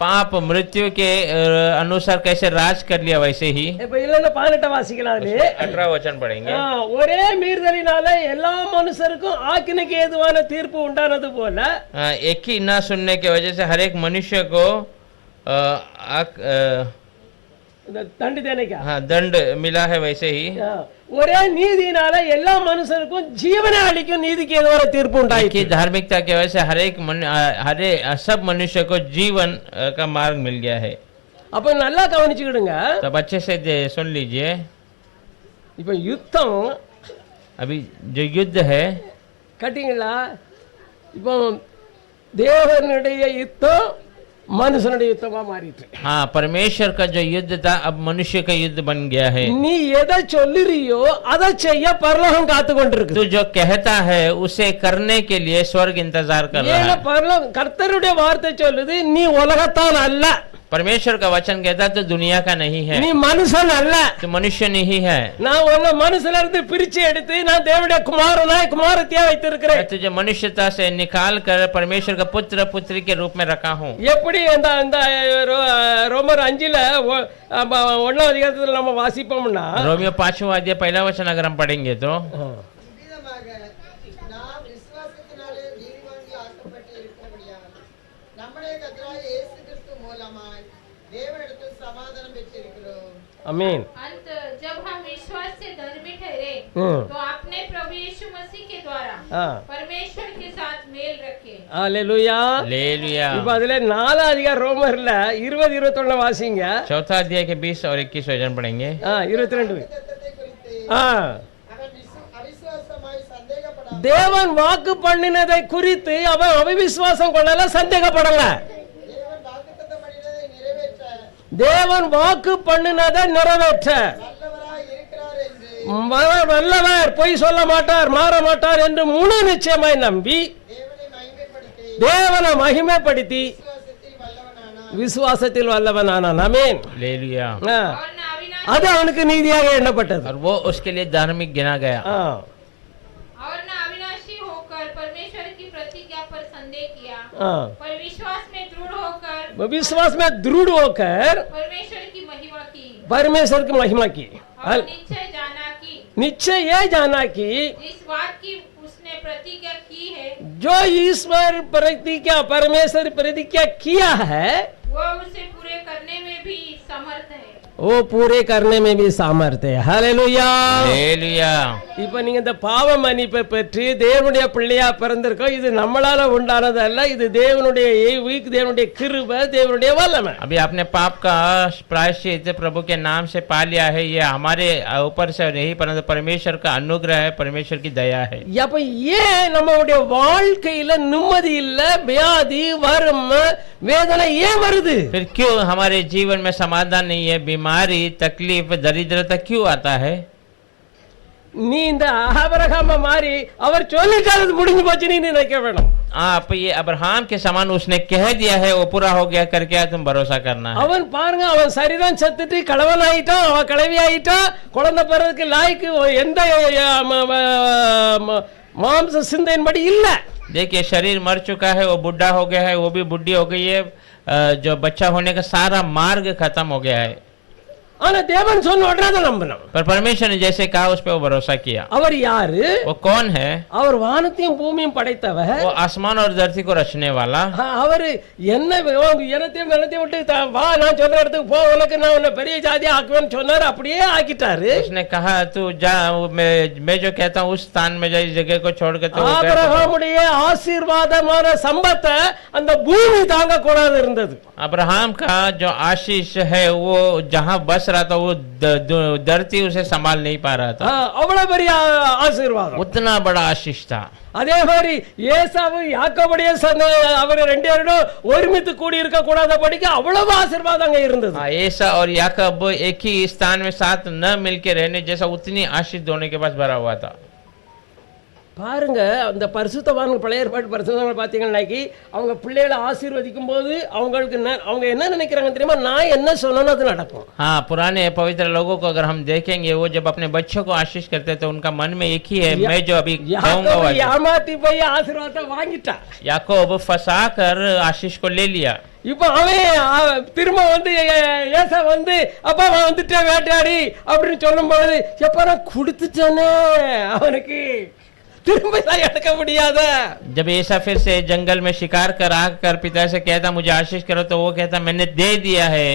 पाप मृत्यु के अनुसार कैसे राज कर लिया, वैसे ही। இப்ப இல்லன்னா 18 வாசிக்கலாம். 18 वचन पढ़ेंगे। ஒரே மீறுதலினால எல்லா மனுஷருக்கும் ஆக்கினைக்கு ஏதுவான தீர்ப்பு உண்டானது போல एक ही ना सुनने की वजह से हर एक मनुष्य को இந்த தண்டனைக்கா दंड मिला है, वैसे ही ஒரே நீதியினால எல்லா மனுஷருக்கும் ஜீவனை அளிக்கும் நீதிக்கு ஏதுவான தீர்ப்பு की உண்டாயிற்று. धार्मिकता की वजह से सब मनुष्य को जीवन का मार्ग मिल गया है। அப்ப நல்லா கவனிச்சுக்கிடுங்க. तब अच्छे से सुन लीजिए, இப்ப யுத்தம் अभी जो युद्ध है, கட்டிங்களா? இப்போ தேவனுடைய யுத்தம் மனுஷனுடைய யுத்தமா மாறிட்டு. हाँ, परमेश्वर का जो युद्ध था अब मनुष्य का युद्ध बन गया है। நீ எதை சொல்லுறியோ அதை செய்ய பரலோகம் காத்து கொண்டிருக்கு. तू जो कहता है उसे करने के लिए स्वर्ग इंतजार कर रहा ஏன்னா है। பரலோகம் கர்த்தருடைய வார்த்தை சொல்லுது, நீ உலகத்தான் அல்ல, परमेश्वर का वचन कहता है तो दुनिया का नहीं है, நீ மனுஷன் அல்ல. तो मनुष्य नहीं है। நான் உன்னை மனுஷன்ல இருந்து பிரிச்சு எடுத்து நான் தேவனுடைய குமாரனாய் குமாரத்தியா வைத்திருக்கிறேன். मैं तुझे मनुष्यता से निकाल कर परमेश्वर का पुत्र पुत्री के रूप में रखा हूँ। எப்படி அந்த அந்த ரோமர் 5ல 1ஆம் அதிகாரத்துல நம்ம வாசிப்போம்னா रोमियो 5वां अध्याय 1 वचन अगर हम पढ़ेंगे तो இவ்விதமாக நாம் விசுவாசத்தினாலே நீதிமான்கள் ஆக்கப்பட்டு இருக்கிறபடியால் நம்முடைய கர்த்தராகிய இயேசு கிறிஸ்து மூலமாய் தேவனிடத்தில் சமாதானம் பெற்றிருக்கிறோம். ஆமென். अंत जब हम विश्वास से धर्मी ठहरे तो आपने प्रभु यीशु मसीह के द्वारा परमेश्वर के साथ मेल रखे। ஹalleluya. हालेलुया। இப்ப அதுல 4ஆம் அதிகாரம் ரோமர்ல 20-21 வாசிங்க. चौथा अध्याय के 20 और 21 वचन पढ़ेंगे। 22 வாக்குத்தத்தத்தை குறித்து அவன் அவிசுவாசமாய் சந்தேகப்படாமல் தேவன் வாக்கு பண்ணினதை குறித்து அவன் அவிசுவாசம் கொள்ளல, சந்தேகப்படல. தேவன் வாக்குத்தத்தம் பண்ணினதை நிறைவேற்ற தேவன் வாக்கு பண்ணினதை நிறைவேற்ற வல்லவராய் இருக்கிறார் என்று வல்லவர், பொய் சொல்ல மாட்டார், மாற மாட்டார் என்று முழு நிச்சயமாய் நம்பி தேவனை மகிமைப்படுத்தி விசுவாசத்தில் வல்லவனானான். ஆமென். हालेलुया। और न अविनाशी அது அவனுக்கு நீதியாக எண்ணப்பட்டது. और वो उसके लिए धार्मिक गिना गया। और न अविनाशी होकर परमेश्वर की प्रतिज्ञा पर संदेह किया, पर विश्वास में दृढ़ होकर विश्वास में दृढ़ होकर परमेश्वर की महिमा की परमेश्वर की महिमा की और निश्चय जाना कि निश्चय ये जाना कि इस बात की उसने प्रतिज्ञा की है जो ईश्वर प्रतिज्ञा परमेश्वर प्रतिज्ञा किया है वो उसे पूरे करने में भी समर्थ है। वो पूरे करने में भी सामर्थ्य है. हालेलुया. हालेलुया। இப்ப நீங்க இந்த பாவ மன்னிப்பை பெற்று தேவனுடைய பிள்ளையா பிறந்திருக்கோம். இது நம்மளால உண்டானது அல்ல, இது தேவனுடைய ஈவு, தேவனுடைய கிருபை, தேவனுடைய வல்லமை. अभी आपने पाप का प्रायश्चित प्रभु के नाम से पा लिया है, ये हमारे ऊपर से नहीं परंतु परमेश्वर का अनुग्रह है, परमेश्वर की दया है। அப்ப ஏன் நம்மளுடைய வாழ்க்கையில நிம்மதி இல்ல, வியாதி, வறுமை, வேதனை ஏன் வருது? फिर क्यों हमारे जीवन में समाधान नहीं है, बीमारी, तकलीफ, दरिद्रता क्यों आता है? நீ இந்த ஆபிரகாம மாதிரி அவர் சொல்லிட்டாரு முடிஞ்சு போச்சு நீ நினைக்க வேணும். आप ये अब्राहम के समान उसने कह दिया है वो पूरा हो गया करके तुम भरोसा करना है। அவன் பாருங்க, அவன் சரீரம் செத்துட்டு கலவன் ஆயிட்டான், அவன் கிளவி ஆயிட்டான், குழந்தை பிறகு லாய்க்கு எந்த மாம்ச சிந்தையின்படி இல்ல. देखिए शरीर मर चुका है, वो बुढ़ा हो गया है, वो भी बुढ़ी हो गई है, जो बच्चा होने का सारा मार्ग खत्म हो गया है। ஆனா தேவன் சொன்ன உடனே அதை நம்பணும். पर परमेश्वर ने जैसे कहा उस पे वो भरोसा किया। அவர் யாரு? वो कौन है? அவர் வானத்தையும் பூமியும் படைத்தவர். वो आसमान और धरती को रचने वाला। அவர் என்ன எனத்தையும் வெள்ளத்தையும் விட்டு வா, நான் சொல்ற இடத்துக்கு போ, உனக்கு நான் உன்னை பெரிய ஜாதியா ஆக்குவேன்னு சொன்னார், அப்படியே ஆக்கிட்டாரு. उसने कहा तू जा, मैं जो कहता हूँ उस स्थान में जा, इस जगह को छोड़ के। ஆபிரகாமுடைய ஆசீர்வாதமான சம்பத்தை அந்த பூமி தாங்க கூடாது இருந்தது. अब्राहम का जो आशीष है वो जहाँ बस रहा था, वो धरती उसे संभाल नहीं पा रहा था। அவ்வளவு பெரிய ஆசீர்வாதம். उतना बड़ा आशीष था। அதே மாதிரி ஏசாவும் யாக்கோபுடைய அவர் ரெண்டு பேரும் ஒருமித்து கூடி இருக்க கூடாதபடிக்கு அவ்வளவு ஆசீர்வாதம் அங்க இருந்தது. ऐसा और याकूब एक ही स्थान में साथ न मिलके रहने जैसा उतनी आशीष दोनों के पास भरा हुआ था। பாருங்க, அந்த பரிசுத்தவான்கள் பழைய ஏற்பாட்டு பரிசுத்தவான்கள் பார்த்தீங்கன்னாக்கி அவங்க பிள்ளைகளை ஆசீர்வதிக்கும் போது அவங்களுக்கு அவங்க என்ன நினைக்கிறாங்க தெரியுமா? நான் என்ன சொன்னேன்னு அது நடக்கும். हाँ, पुराने पवित्र लोगों को अगर हम देखेंगे, वो जब अपने बच्चों को आशीष करते तो उनका मन में एक ही है, मैं जो अभी कहूंगा वो। ஏமாத்தி போய் ஆசீர்வாதத்தை வாங்கிட்டான். याकूब फंसा कर आशीष को ले लिया। இப்ப அவன் திரும்ப வந்து ஏசா வந்து அப்பா அவன் வந்துட்டேன் வேட்டையாடி அப்படின்னு சொல்லும் பொழுது எப்ப நான் கொடுத்துட்டேனே அவனுக்கு திரும்ப எடுக்க முடியாத। जब ऐसा फिर से जंगल में शिकार कर आकर पिता से कहता मुझे आशीष करो, तो वो कहता मैंने दे दिया है,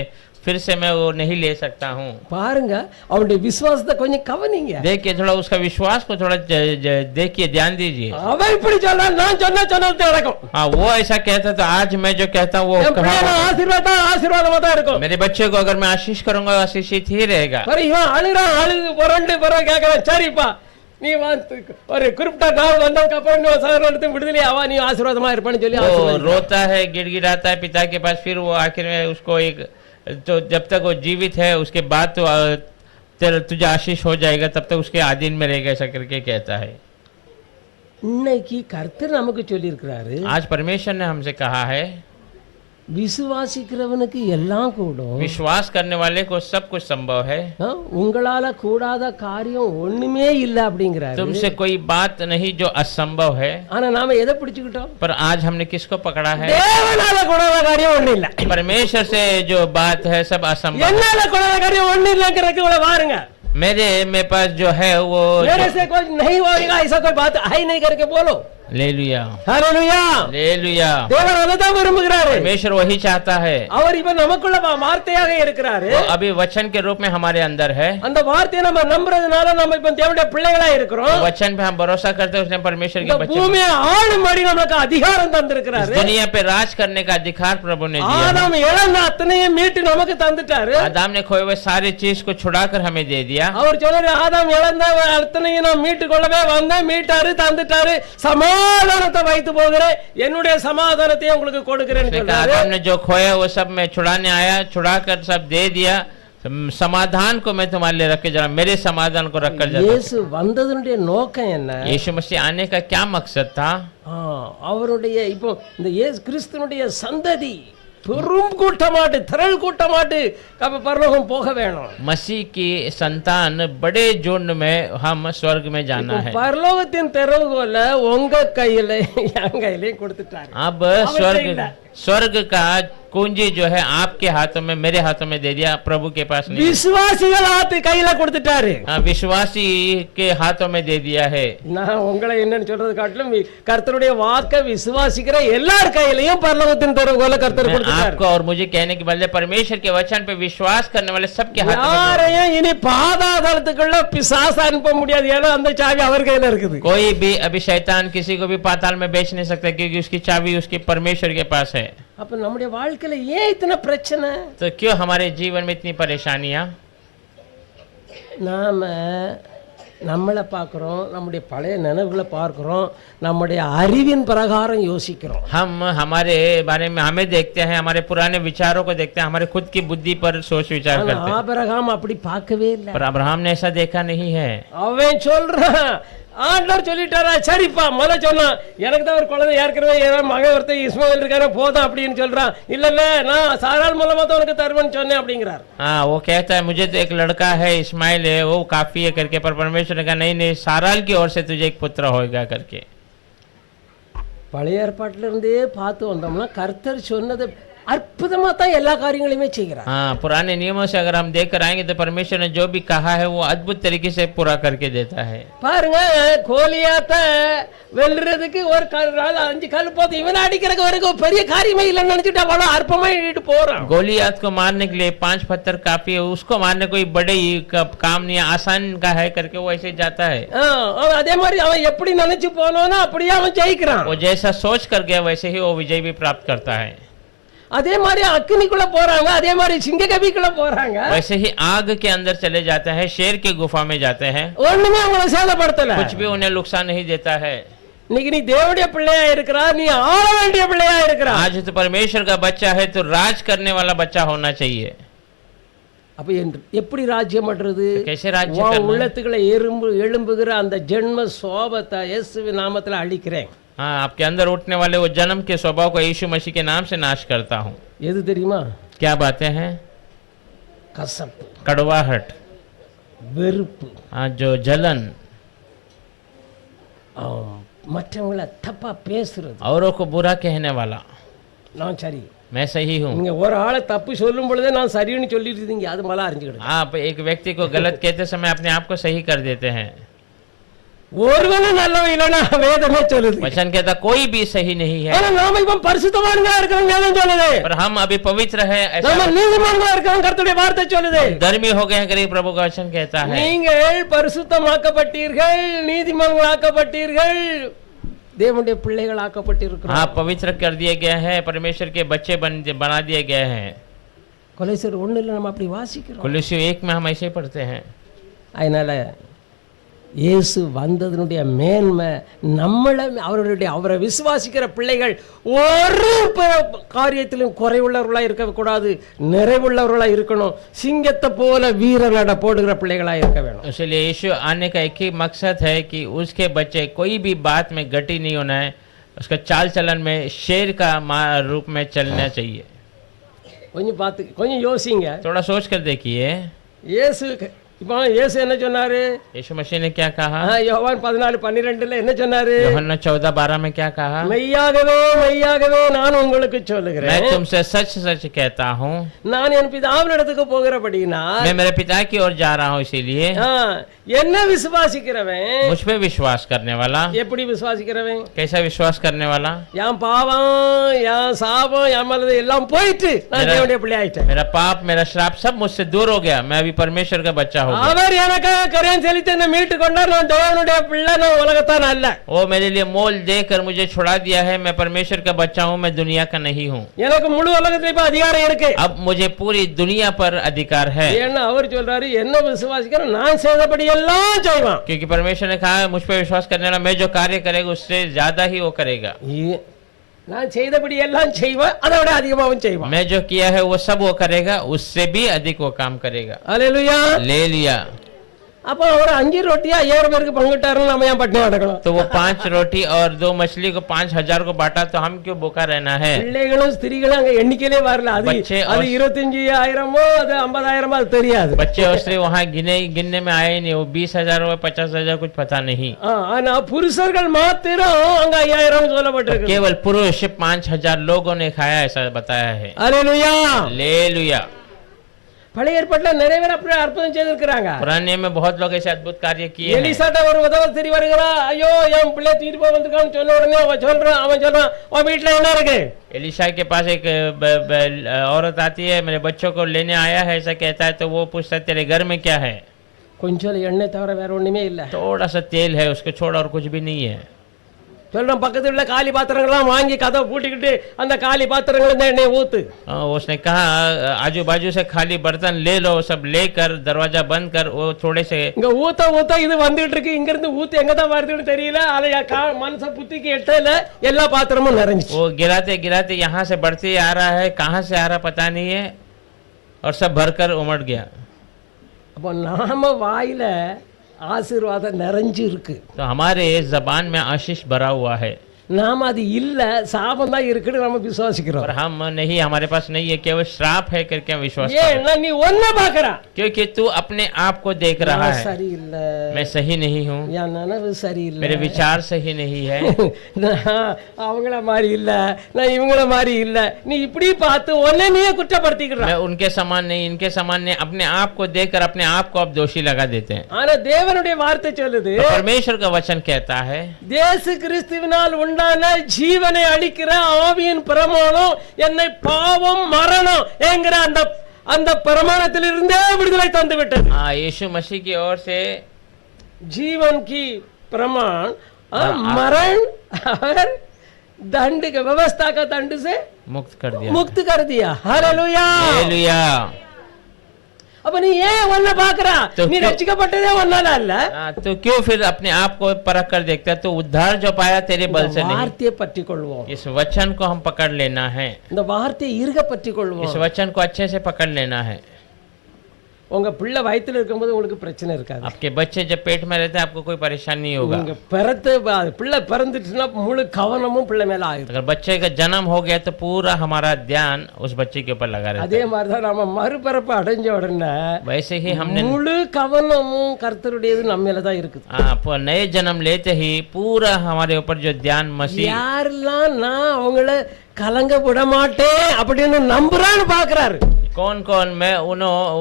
फिर से मैं वो नहीं ले सकता हूँ। பாருங்க, அவனுடைய விசுவாசத்தை கொஞ்சம் கவனிங்க। देखिए थोड़ा उसका विश्वास को थोड़ा देखिए, ध्यान दीजिए। அவன் இப்படி சொல்றா, நான் சொன்னது நடக்கும்। हाँ, वो ऐसा कहता तो आज मैं जो कहता हूँ वो ஆசீர்வாதமா தான் இருக்கும்। मेरे बच्चे को अगर मैं आशीष करूंगा आशीषित ही रहेगा। पर இவன் அழுது புரண்டு கேட்கறான், சரிப்பா நீ ஒரு குறிப்பிட்ட நாள் வந்ததுக்கு அப்புறம் நீ சகோதரத்தை விடுதலை ஆவா, நீ ஆசீர்வாதமா இருப்பான்னு சொல்லி रोता है, गिड़गिड़ाता है पिता के पास, फिर वो आखिर में उसको एक, तो जब तक वो जीवित है उसके बाद तो तुझे आशीष हो जाएगा, तब तक उसके आधीन में रहेगा, ऐसा करके कहता है। இன்னைக்கு கர்த்தர் நமக்கு சொல்லி இருக்கிறாரு, आज परमेश्वर ने हमसे कहा है விசுவாசிக்கிறவனுக்கு எல்லாம் கூடும், विश्वास करने वाले को सब कुछ संभव है, உங்களால கூடாத காரியம் ஒண்ணுமே இல்ல அப்படிங்கிறாரு। तुमसे कोई बात नहीं जो असंभव है। ஆனா நாம எதை பிடிச்சுக்கிட்டோம்? पर आज हमने किसको पकड़ा है? தேவனால கூடாத காரியம் ஒண்ணு இல்ல, परमेश्वर से जो बात है सब असंभव। என்னால கூடாத காரியம் ஒண்ணு இல்லங்கிறதுக்கு பாருங்க, मेरे पास जो है वो मेरे से कोई नहीं होगा ऐसा कोई बात है नहीं करके बोलो। Hallelujah, hallelujah, hallelujah. தேவன் அதைத்தான் விரும்புகிறாரு, परमेश्वर वही चाहता है। அவர் இப்ப நமக்குள்ள வார்த்தையாக இருக்கிறாரு, वो अभी वचन के रूप में हमारे अंदर है। அந்த வார்த்தையை நம்ம நம்புறதுனால நம்ம இப்ப தேவனுடைய பிள்ளைகளா இருக்கிறோம்। वचन पे हम भरोसा करते हैं, उसने परमेश्वर के बच्चे பூமியை ஆளும்படி நமக்கு அதிகாரம் தந்திருக்கிறாரு, दुनिया पे राज करने का अधिकार प्रभु ने दिया। ஆதாம் இழந்த அத்தனையும் மீட்டு நமக்கு தந்துட்டாரு, आदम ने खोए हुए सारी चीज को छुड़ाकर हमें दे दिया। அவர் சொல்றாரு, ஆதாம் இழந்த அத்தனையும் நான் மீட்டு கொள்ளவே வந்தேன், மீட்டாரு தந்துட்டாரு, சமாதானத்தை வைத்து போகிறேன், என்னுடைய சமாதானத்தை உங்களுக்கு கொடுக்கிறேன்னு சொல்றாரு। आदम ने जो खोया वो सब मैं छुड़ाने आया, छुड़ाकर सब दे दिया, समाधान को मैं तुम्हारे लिए रख के जा, मेरे समाधान को रख कर जा। இயேசு வந்ததனுடைய நோக்கம் என்ன? यीशु मसीह आने का क्या मकसद था? அவருடைய இப்போ இந்த இயேசு கிறிஸ்துனுடைய சந்ததி பெரும் கூட்டமாட்டு திரள் கூட்டமாட்டு பரலோகம் போக வேணும்। मसीह की संतान बड़े झुंड में हम स्वर्ग में जाना है। பரலோகத்தின் திறவுகோல உங்க கையில என் கையிலயும் கொடுத்துட்டாரு। अब स्वर्ग का कुंजी जो है आपके हाथों में, मेरे हाथों में दे दिया, प्रभु के पास नहीं। விசுவாசிகள் हाथ கையில கொடுத்துட்டாரு, विश्वासी के हाथों में दे दिया है। நான் உங்களை என்னன்னு சொல்றது காட்டிலும் கர்த்தருடைய வாக்கை விசுவாசிக்கிற எல்லார் கையிலயும் பரலோகத்தின் திறவுகோல கர்த்தர் கொடுத்துட்டாரு। आपको और मुझे कहने के बदले परमेश्वर के वचन पे विश्वास करने वाले सबके हाथों में। யாரையும் இனி பாதாளத்துக்குள்ள பிசாசு அனுப்ப முடியாது, ஏன்னா அந்த சாவி அவர் கையில இருக்குது। कोई भी अभी शैतान किसी को भी पाताल में बेच नहीं सकता, क्योंकि उसकी चाबी उसके परमेश्वर के पास है। அப்ப நம்முடைய வாழ்க்கையில ஏன் இத்தனை பிரச்சனை? तो क्यों हमारे जीवन में इतनी परेशानियां? நாம நம்மளை பார்க்குறோம், நம்முடைய பழைய நினைவுகளை பார்க்குறோம், நம்முடைய அறிவின் பிரகாரம் யோசிக்கிறோம்। हम हमारे बारे में हमें देखते हैं, हमारे पुराने विचारों को देखते हैं, हमारे खुद की बुद्धि पर सोच विचार करते हैं। ஆபிரகாம் அப்படி பார்க்கவே இல்லை, पर अब्राहम ने ऐसा देखा नहीं है। அவன் சொல்றான், ஆண்டவர் சொல்லிட்டாரா, சரிப்பா முதல்ல சொன்னான், எனக்கு தான் ஒரு குழந்தை ஏற்கனவே மகன் ஒருத்தர் இஸ்மாயில் இருக்காரு போதும் அப்படின்னு சொல்றான், இல்ல இல்ல நான் சாராள் மூலமா தான் உனக்கு தருவேன்னு சொன்னேன் அப்படிங்கிறார்। हाँ, वो कहता है मुझे तो एक लड़का है, इस्माइल है, वो काफी है करके, पर परमेश्वर ने कहा नहीं नहीं, साराल की ओर से तुझे एक पुत्र होगा करके। பழைய ஏற்பாட்டில இருந்தே பார்த்து வந்தோம்னா கர்த்தர் சொன்னது அற்புதமா தான் எல்லா காரியங்களையுமே செய்கிறார்। हाँ, पुराने नियमों से अगर हम देख कर आएंगे तो परमेश्वर ने जो भी कहा है वो अद्भुत तरीके से पूरा करके देता है। பாருங்க, கோலியாத்த வெல்றதுக்கு ஒரு 5 கல் போது, இவனை அடிக்கிறதுக்கு வரைக்கும் பெரிய காரியமே இல்லைன்னு நினைச்சிட்டு அவ்வளவு அற்பமா இட்டு போறான்। गोलियत को मारने के लिए 5 पत्थर काफी है, उसको मारने कोई बड़े काम नहीं, आसान का है करके वो ऐसे जाता है। அதே மாதிரி அவன் எப்படி நினைச்சு போனோன்னா அப்படியே அவன் ஜெயிக்கிறான்। वो जैसा सोच कर गया वैसे ही वो विजय भी प्राप्त करता है। அதே மாதிரி அக்கினிக்குள்ள போறாங்க, அதே மாதிரி சிங்க கபிக்குள்ள போறாங்க. वैसे ही आग के अंदर चले जाते हैं, शेर के गुफा में जाते हैं, ஒண்ணுமே அவங்கள சேதப்படுத்தல. कुछ भी उन्हें नुकसान नहीं देता है। இன்னைக்கு நீ தேவனுடைய பிள்ளையா இருக்கிறா, நீ ஆள வேண்டிய பிள்ளையா இருக்கிறா. आज तो परमेश्वर का बच्चा है तो राज करने वाला बच्चा होना चाहिए। அப்ப எப்படி ராஜ்யம் பண்றது? तो कैसे राज्य உன் करना है? உள்ளத்துக்குள்ள எழும்புகிற அந்த ஜென்ம சோபத்தை இயேசுவின் நாமத்துல அழிக்கிறேன். हाँ, आपके अंदर उठने वाले वो जन्म के स्वभाव को यीशु मसीह के नाम से नाश करता हूँ। எது தெரியுமா? क्या बातें हैं? கசப்பு, कड़वाहट, வெறுப்பு, हाँ, जो जलन, மற்றவங்களை தப்பா பேசுறது. औरों को बुरा कहने वाला, நான் சரி, मैं सही हूँ। நீங்க ஒரு ஆளை தப்பு சொல்லும் பொழுதே நான் சரின்னு சொல்லிட்டு இருந்தீங்க, அது மலா அறிஞ்சுக்கிடுங்க. आप एक व्यक्ति को गलत कहते समय अपने आप को सही कर देते हैं। ஒருவனும் நல்லவன் இல்லைன்னா வேதமே சொல்லுது. वचन कहता कोई भी सही नहीं है, ஆனா நாம இப்ப பரிசுத்தவான்களா இருக்கிறோம் வேதம் சொல்லுது. पर हम अभी पवित्र है, நாம ऐसा நீதிமான்களா இருக்கிறோம் கர்த்தருடைய வார்த்தை சொல்லுது. धर्मी हो गए हैं करीब प्रभु का वचन कहता है। நீங்கள் பரிசுத்தமாக்கப்பட்டீர்கள், நீதிமான்களாக்கப்பட்டீர்கள், தேவனுடைய பிள்ளைகளாக்கப்பட்டிருக்கிறோம். हाँ, पवित्र कर दिए गए हैं, परमेश्वर के बच्चे बना दिए गए हैं। கொலைசர் 1ல நம்ம அப்படி வாசிக்கிறோம். कुलुस्सी 1 में हम ऐसे ही पढ़ते हैं। அதனால இயேசு வந்ததனுடைய மேன்மை நம்மளை அவரை விசுவாசிக்கிற பிள்ளைகள் ஒரு காரியத்திலும் குறைவுள்ளவர்களாக இருக்கக்கூடாது, நிறைவுள்ளவர்களாக இருக்கணும். சிங்கத்தை போல வீர நட போடுகிற பிள்ளைகளாக இருக்க வேணும். इसलिए यीशु आने का एक ही मकसद है कि उसके बच्चे कोई भी बात में गटी नहीं होना है, उसका चाल चलन में शेर का रूप में चलना चाहिए। கொஞ்சம் பார்த்து கொஞ்சம் யோசிங்க. थोड़ा सोच कर देखिए, இயேசு இப்போ இயேசு என்ன சொன்னாரு? यीशु मसीह ने क्या कहा? யோவான் 14:12 என்ன சொன்னாரு? यूहन्ना 14:12 में क्या कहा? மெய்யாகவே மெய்யாகவே நான் உங்களுக்கு சொல்லுகிறேன், मैं तुमसे सच सच कहता हूँ, நான் என் பிதாவின் இடத்துக்கு போகிறபடினா मैं मेरे पिता की ओर जा रहा हूँ, इसीलिए என்ன விசுவாசிக்கிறவன், मुझ पे विश्वास करने वाला। எப்படி விசுவாசிக்கிறவன்? कैसा विश्वास करने वाला? என் பாவம், என் சாபம், என் மலது எல்லாம் போயிட்டு நான் தேவனுடைய பிள்ளை ஆயிட்டேன். मेरा पाप, मेरा श्राप सब मुझसे दूर हो गया, मैं अभी परमेश्वर का बच्चा हो गया। அவர் எனக்காக கரையம் செலுத்தி என்னை மீட்டு கொண்டார், நான் தேவனுடைய பிள்ளை, நான் உலகத்தான் அல்ல. वो मेरे लिए मोल देकर मुझे छुड़ा दिया है, मैं परमेश्वर का बच्चा हूँ, मैं दुनिया का नहीं हूँ। எனக்கு முழு உலகத்துல இப்ப அதிகாரம் இருக்கு. अब मुझे पूरी दुनिया पर अधिकार है, ஏன்னா அவர் சொல்றாரு என்ன விசுவாசிக்கிறேன் நான் செய்தபடி எல்லாம் செய்வான். क्योंकि परमेश्वर ने कहा है मुझ पर विश्वास करने वाला मैं जो कार्य करेगा उससे ज्यादा ही वो करेगा। நான் செய்தபடி எல்லாம் செய்வேன், அதை விட அதிகமாகவும் செய்வான். मैं जो किया है वो सब वो करेगा, उससे भी अधिक वो काम करेगा। அல்லேலூயா. ले लिया। அப்போ அவர் 5 ரொட்டியா 5000 பேருக்கு பங்கிட்டாருன்னு நம்ம ஏன் பட்டினியா கிடக்கணும்? तो वो 5 रोटी और 2 मछली को 5000 को बांटा, तो हम क्यों भूखा रहना है? பிள்ளைகளும் ஸ்திரீகளும் அங்க எண்ணிக்கையிலே வரல. அது बच्चे அது 25000 அது 50000 அது தெரியாது. बच्चे और स्त्री वहाँ गिनने में आए नहीं, वो 20000 और 50000 कुछ पता नहीं। ஆனா புருஷர்கள் மாத்திரம் அங்க 5000 சொல்லப்பட்டிருக்கு. केवल पुरुष 5000 लोगों ने खाया, ऐसा बताया है। அல்லேலூயா. लेलुया। பழைய ஏற்பாட்டுல நிறைய பேர் அப்படி அற்புதம் செய்திருக்காங்க. पुराने में बहुत लोग ऐसे अद्भुत कार्य किए हैं। எலிசாட்ட ஒரு உதவி தெரி வருகிறா, ஐயோ என் பிள்ளை தீட்டு போய் வந்திருக்கான்னு சொன்ன உடனே அவன் சொல்றான் உன் வீட்டுல என்ன இருக்கு? एलिशा के पास एक औरत आती है, मेरे बच्चों को लेने आया है ऐसा कहता है, तो वो पूछता है तेरे घर में क्या है? கொஞ்சம் எண்ணெய் தவிர வேற ஒண்ணுமே இல்ல. थोड़ा सा तेल है, उसको छोड़ और कुछ भी नहीं है। சொல்றோம் பக்கத்துல உள்ள காலி பாத்திரங்கள்லாம் வாங்கி கதவை பூட்டிக்கிட்டு அந்த காலி பாத்திரங்கள் இந்த எண்ணெய் ஊத்து. उसने कहा आजू बाजू से खाली बर्तन ले लो, सब लेकर दरवाजा बंद कर, वो थोड़े से இங்க ஊத்த இது வந்துட்டு இருக்கு, இங்க இருந்து ஊத்து எங்க தான் வருதுன்னு தெரியல. அதை மனச புத்திக்கு எட்டல எல்லா பாத்திரமும் நிறைஞ்சிச்சு. वो गिराते गिराते यहाँ से बढ़ते आ रहा है, कहाँ से आ रहा पता नहीं है, और सब भरकर उमड़ गया। அப்போ நாம வாயில ஆசீர்வாதம் நிறைஞ்சு இருக்கு. तो हमारे जबान में आशीष भरा हुआ है, நாம அது இல்ல சாபம் தான் இருக்குன்னு நம்ம விசுவாசிக்கிறோம். पर हम नहीं, हमारे पास नहीं है, केवल श्राप है करके हम विश्वास कर रहे हैं। ஏன்னா நீ ஒன்ன பாக்குற, क्योंकि तू अपने आप को देख रहा है, சரி இல்ல, मैं सही नहीं हूँ, என் நினைவு சரி இல்ல, मेरे विचार सही नहीं है, நான் அவங்கள மாதிரி இல்ல, நான் இவங்கள மாதிரி இல்ல, நீ இப்படி பார்த்து ஒன்னே நீயே குற்றப்படுத்திக்கிற. मैं उनके समान नहीं, इनके समान नहीं, अपने आप को देखकर अपने आप को आप दोषी लगा देते हैं। ஆனா தேவனுடைய வார்த்தை சொல்லுது, तो परमेश्वर का वचन कहता है இயேசு கிறிஸ்துவினால் உண்டான ஜீவனை அளிக்கிற ஆவியின் பிரமாணம் என்னை பாவம் மரணம் என்கிற அந்த பிரமாணத்திலிருந்தே விடுதலை தந்து விட்டது. यीशु मसीह की ओर से जीवन की प्रमाण मरण और दंड के व्यवस्था का दंड से मुक्त कर दिया முக்து कर दिया हालेलुया हालेलुया அப்ப நீ ஏன் ஒன்ன பாக்குறா तो நீ क्यों- ரட்சிக்கப்பட்டதே ஒன்னால இல்ல तो क्यों फिर अपने आप को परख कर देखता है? तो उद्धार जो पाया तेरे बल से नहीं, வார்த்தையை பற்றி கொள்வோம் इस वचन को हम पकड़ लेना है, இந்த வார்த்தையை இருக பற்றி इस கொள்வோம் वचन को अच्छे से पकड़ लेना है। உங்க பிள்ளை வயித்துல இருக்கும்போது உங்களுக்கு பிரச்சனை இருக்காது आपके बच्चे जब पेट में रहते हैं आपको कोई परेशानी नहीं होगा। நீங்க பிள்ளை பிறந்துச்சுன்னா முழு கவனமும் பிள்ளை மேல ஆயிடும் अगर बच्चे का जन्म हो गया तो पूरा हमारा ध्यान उस बच्चे के ऊपर लगा रहता அதே மாதிரிதான் நாம மறுபிறப்பு அடைஞ்ச உடனே है। वैसे ही हमने முழு கவனமும் கர்த்தருடையது நம்ம மேல தான் இருக்குது नए जन्म लेते ही पूरा हमारे ऊपर जो ध्यान मसीह, யாரெல்லாம் நான் அவங்கள கலங்க விட மாட்டேன் அப்படின்னு நம்புறான்னு பாக்குறாரு कौन कौन मैं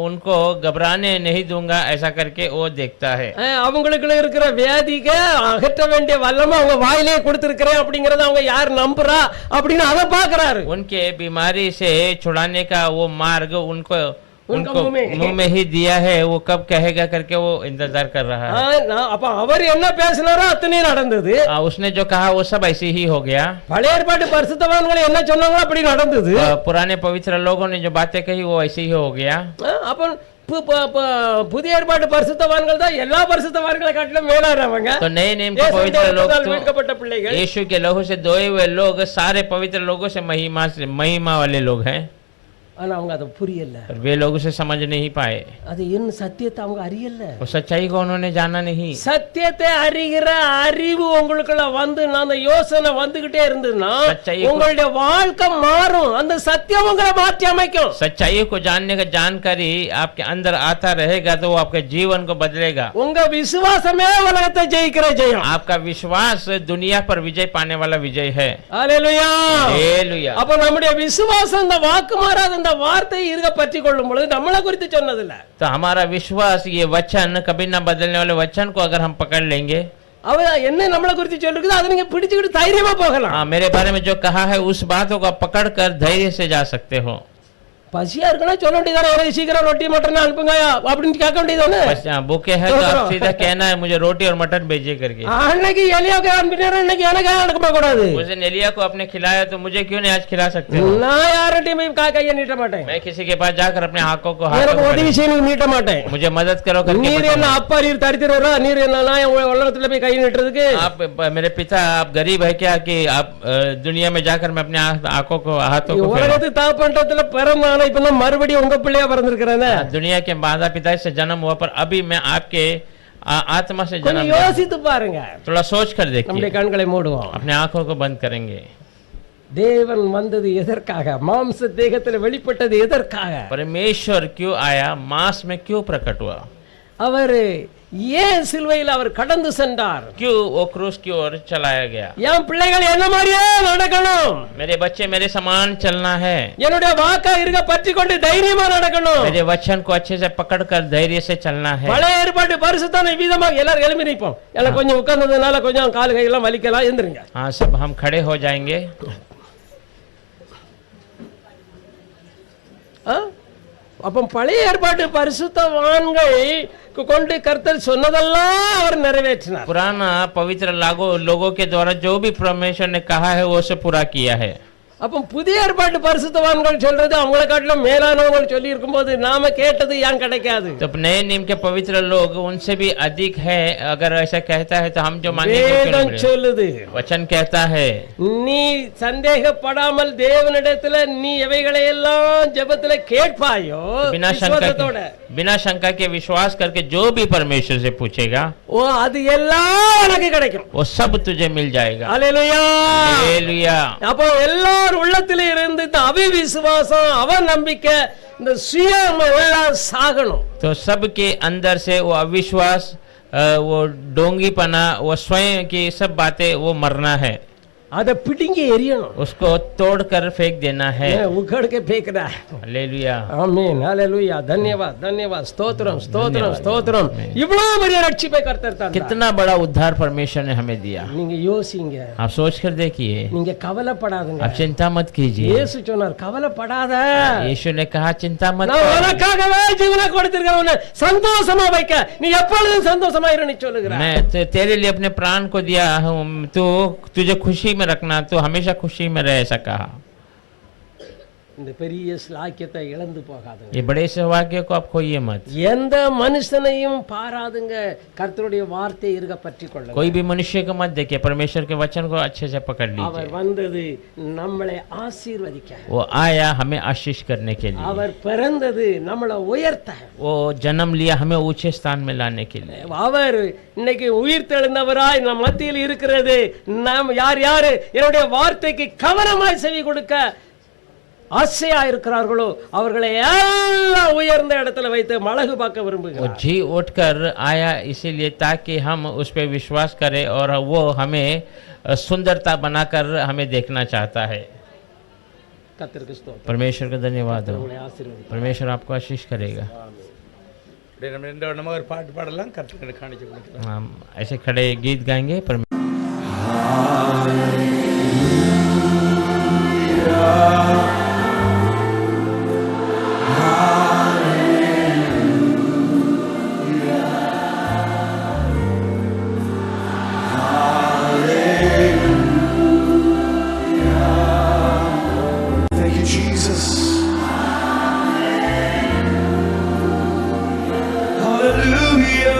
उनको घबराने नहीं दूंगा ऐसा करके वो देखता है। அவங்களுக்குள்ள இருக்கிற வியாதிக்கு அகற்ற வேண்டிய வல்லமை அவங்க வாயிலே கொடுத்திருக்கிறேன் அப்படிங்கறத அவங்க யார் நம்புறா அப்படின்னு அதை பாக்குறாரு उनके बीमारी से छुड़ाने का वो मार्ग उनको उनका मुंह में ही दिया है, वो कब कहेगा करके वो इंतजार कर रहा है। அப்ப அவர் என்ன பேசினாரோ அத்தனையும் நடந்தது उसने जो कहा वो सब ऐसे ही हो गया। பழைய ஏற்பாட்டு பரிசுத்தவான்கள் என்ன சொன்னாங்களோ அப்படி நடந்தது पुराने पवित्र लोगों ने जो बातें कही वो ऐसे ही हो गया। அப்ப புதிய ஏற்பாட்டு பரிசுத்தவான்கள் தான் எல்லா பரிசுத்தவான்களை காட்டிலும் மேலானவங்க तो नए नेम के पवित्र लोग மீட்கப்பட்ட பிள்ளைகள் यीशु के लहू से धोए हुए लोग सारे पवित्र लोगों से महिमा वाले लोग हैं, ஆனா அவங்க அதை புரியல और वे लोग उसे समझ नहीं पाए, அது என்ன சத்தியத்தை அவங்க அறியல वो सच्चाई को उन्होंने जाना नहीं। சத்தியத்தை அறிகிற அறிவு உங்களுக்குள்ள வந்து அந்த யோசனை வந்துகிட்டே இருந்ததுன்னா சத்தியம் உங்களுடைய வாழ்க்கை மாறும் அந்த சத்தியம் உங்களை மாற்றி அமைக்கும் सच्चाई को जानने का जानकारी आपके अंदर आता रहेगा तो वो आपके जीवन को बदलेगा। உங்க விசுவாசமே உலகத்தை ஜெயிக்கிற ஜெயம் आपका विश्वास दुनिया पर विजय पाने वाला विजय है। ஹல்லேலூயா हालेलुया। அப்ப நம்முடைய விசுவாசம் இந்த வாக்கு மாறாத இந்த வார்த்தையை இருக பற்றி கொள்ளும் பொழுது நம்மளை குறித்து சொன்னதில்ல तो हमारा विश्वास ये वचन कभी ना बदलने वाले वचन को अगर हम पकड़ लेंगे, அவ என்ன நம்மளை குறித்து சொல்லிருக்குது அதை நீங்க பிடிச்சுக்கிட்டு தைரியமா போகலாம் हाँ मेरे बारे में जो कहा है उस बातों को आप पकड़ कर धैर्य से जा सकते हो। பசியா இருக்குன்னா சொல்ல வேண்டியதானே எனக்கு சீக்கிரம் ரொட்டி மட்டன் அனுப்புங்க அப்படின்னு கேட்க வேண்டியதானே बस भूखे हैं तो आप सीधा कहना है मुझे रोटी और मटन भेजिए करके। அன்னைக்கு எலியாவுக்கு அனுப்பினாரு இன்னைக்கு எனக்கு அனுப்ப கூடாது उस दिन एलिया को आपने खिलाया तो मुझे क्यों नहीं आज खिला सकते हो? நான் யார்கிட்டயும் போய் கையை நீட்ட மாட்டேன் मैं किसी के पास जाकर अपने हाथों को हाथों எனக்கு को உதவி செய்ய நீட்ட மாட்டேன் मुझे मदद करो करके நீர் என்ன அப்பா நீர் தரித்திரரா நீர் என்ன நான் உலகத்துல போய் கை நீட்டுறதுக்கு आप मेरे पिता आप गरीब है क्या कि आप दुनिया में जाकर मैं अपने आंखों को हाथों को फैलाऊं? உலகத்து தாப்பண்டத்துல பிறந்தான இப்ப மறுபடியும் உங்க பிள்ளையா பிறந்திருக்கிறேன் दुनिया के माता पिता से जन्म हुआ पर अभी मैं आपके आत्मा से जन्म கொஞ்சம் लिया। யோசித்து பாருங்க थोड़ा सोच कर நம்முடைய देखिए, கண்களை மூடுவோம் अपने आंखों को बंद करेंगे। தேவன் வந்தது எதற்காக மாம்ச தேகத்துல வெளிப்பட்டது எதற்காக परमेश्वर क्यों आया, मांस में क्यों प्रकट हुआ, அவர் ஏன் சிலுவையில் அவர் கடந்து சென்றார் क्यों वो क्रूस की ओर चलाया गया? என் பிள்ளைகள் என்ன மாதிரியே நடக்கணும் मेरे बच्चे मेरे समान चलना है, என்னுடைய வாக்கா இருக்க பற்றி கொண்டு தைரியமா நடக்கணும் मेरे वचन को अच्छे से पकड़ कर धैर्य से चलना है। பழைய ஏற்பாட்டு பரிசுத்தான விதமாக எல்லாரும் எழுப்பி நிற்போம் எல்லாம் கொஞ்சம் உட்கார்ந்ததுனால கொஞ்சம் கால் கையெல்லாம் வலிக்கலாம் எந்திருங்க हाँ सब हम खड़े हो जाएंगे। அப்ப பழைய ஏற்பாட்டு பரிசுத்தவான்கள் கொண்டு கர்த்தர் சொன்னதெல்லாம் அவர் நிறைவேற்றினார் पुराना पवित्र लोगों के द्वारा जो भी परमेश्वर ने कहा है वो सब पूरा किया है। அப்ப புதிய ஏற்பாட்டு பரிசுத்தவான்கள் சொல்றது அவங்களை காட்டிலும் மேலானவங்க சொல்லி இருக்கும்போது நாம கேட்டது ஏன் கிடைக்காது तो नए नियम के पवित्र लोग उनसे भी अधिक है, अगर ऐसा कहता है तो हम जो मानेंगे क्यों नहीं வேதம் मिलेगा? சொல்லுது वचन कहता है நீ சந்தேகப்படாமல் தேவனிடத்துல நீ எவைகளை எல்லாம் ஜெபத்துல கேட்பாயோ बिना शंका के विश्वास करके जो भी परमेश्वर से पूछेगा ஓ அது எல்லாம் உனக்கு கிடைக்கும் वो सब तुझे मिल जाएगा। அல்லேலூயா हालेलुया। அப்போ எல்லார் உள்ளத்திலே இருந்து இந்த அவிவிசுவாசம் அவநம்பிக்கை இந்த சுயம் எல்லாம் சாகணும் तो सबके अंदर से वो अविश्वास, वो डोंगीपना, वो स्वयं की सब बातें वो मरना है, அதை பிடுங்கி எரியணும் उसको तोड़कर फेंक देना है। உக்கड़ के फेंकना है हालेलुया। ஆமென் ஹalleluya धन्यवाद धन्यवाद ஸ்தோத்திரம் ஸ்தோத்திரம் ஸ்தோத்திரம் இவ்வளவு பெரிய ரட்சிப்பை கர்த்தர் தந்தார் कितना बड़ा उद्धार परमेश्वर ने हमें दिया, நீங்க யோசிங்க आप सोच कर देखिए, நீங்க கவலைப்படாதுங்க आप चिंता मत कीजिए। இயேசு சொன்னார் கவலைப்படாத यीशु ने कहा चिंता मत நான் करो, உனக்காகவே ஜீவனை கொடுத்திருக்கிறேன் உன்னை சந்தோஷமா வைக்க நீ எப்பொழுதும் சந்தோஷமா இரு சொல்லுகிறார் मैं तेरे लिए अपने प्राण को दिया हूँ, तू तुझे खुशी में रखना, तू हमेशा खुशी में रहे, ऐसा कहा। இந்த பெரிய ஸ்லாக்கியத்தை இழந்து போகாதுங்க. ये बड़े सौभाग्य को आप खोइए मत। எந்த மனுஷனையும் பாராதுங்க, கர்த்தருடைய வார்த்தையை இருக பற்றி கொள்ளுங்க. कोई भी मनुष्य को मत देखिए, परमेश्वर के वचन को अच्छे से पकड़ அவர் लीजिए। வந்தது நம்மளை ஆசீர்வதிக்க, वो आया हमें आशीष करने के लिए, அவர் பிறந்தது நம்மளை உயர்த்த, वो जन्म लिया हमें ऊंचे स्थान में लाने के लिए। அவர் இன்னைக்கு உயிர் தெழுந்தவராய் நம் மத்தியில் இருக்கிறது. நாம் யார் யாரு என்னுடைய வார்த்தைக்கு கவனமாய் செவி கொடுக்க ஆசையா இருக்கிறார்களோ அவர்களை எல்லாம் உயர்ந்த இடத்துல வைத்து மழகு பார்க்க वो விரும்புகிறார். जी उठकर आया इसीलिए ताकि हम उस पर विश्वास करें और वो हमें सुंदरता बनाकर हमें देखना चाहता है। கர்த்தருக்கு ஸ்தோத்திரம். परमेश्वर का धन्यवाद हो। உங்களை ஆசீர்வதிப்பார். परमेश्वर आपको आशीष करेगा। நம்ம ஒரு பாட்டு பாடலாம், கர்த்தருக்கு காணிச்சு கொடுக்கலாம். हम ऐसे खड़े गीत गाएंगे। Thank you, Jesus. Hallelujah.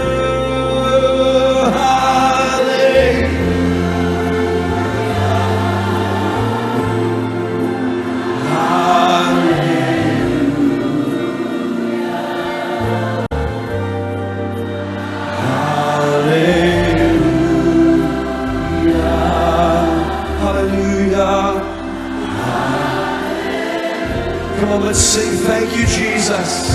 Hallelujah. Come on, let's sing. Thank you, Jesus.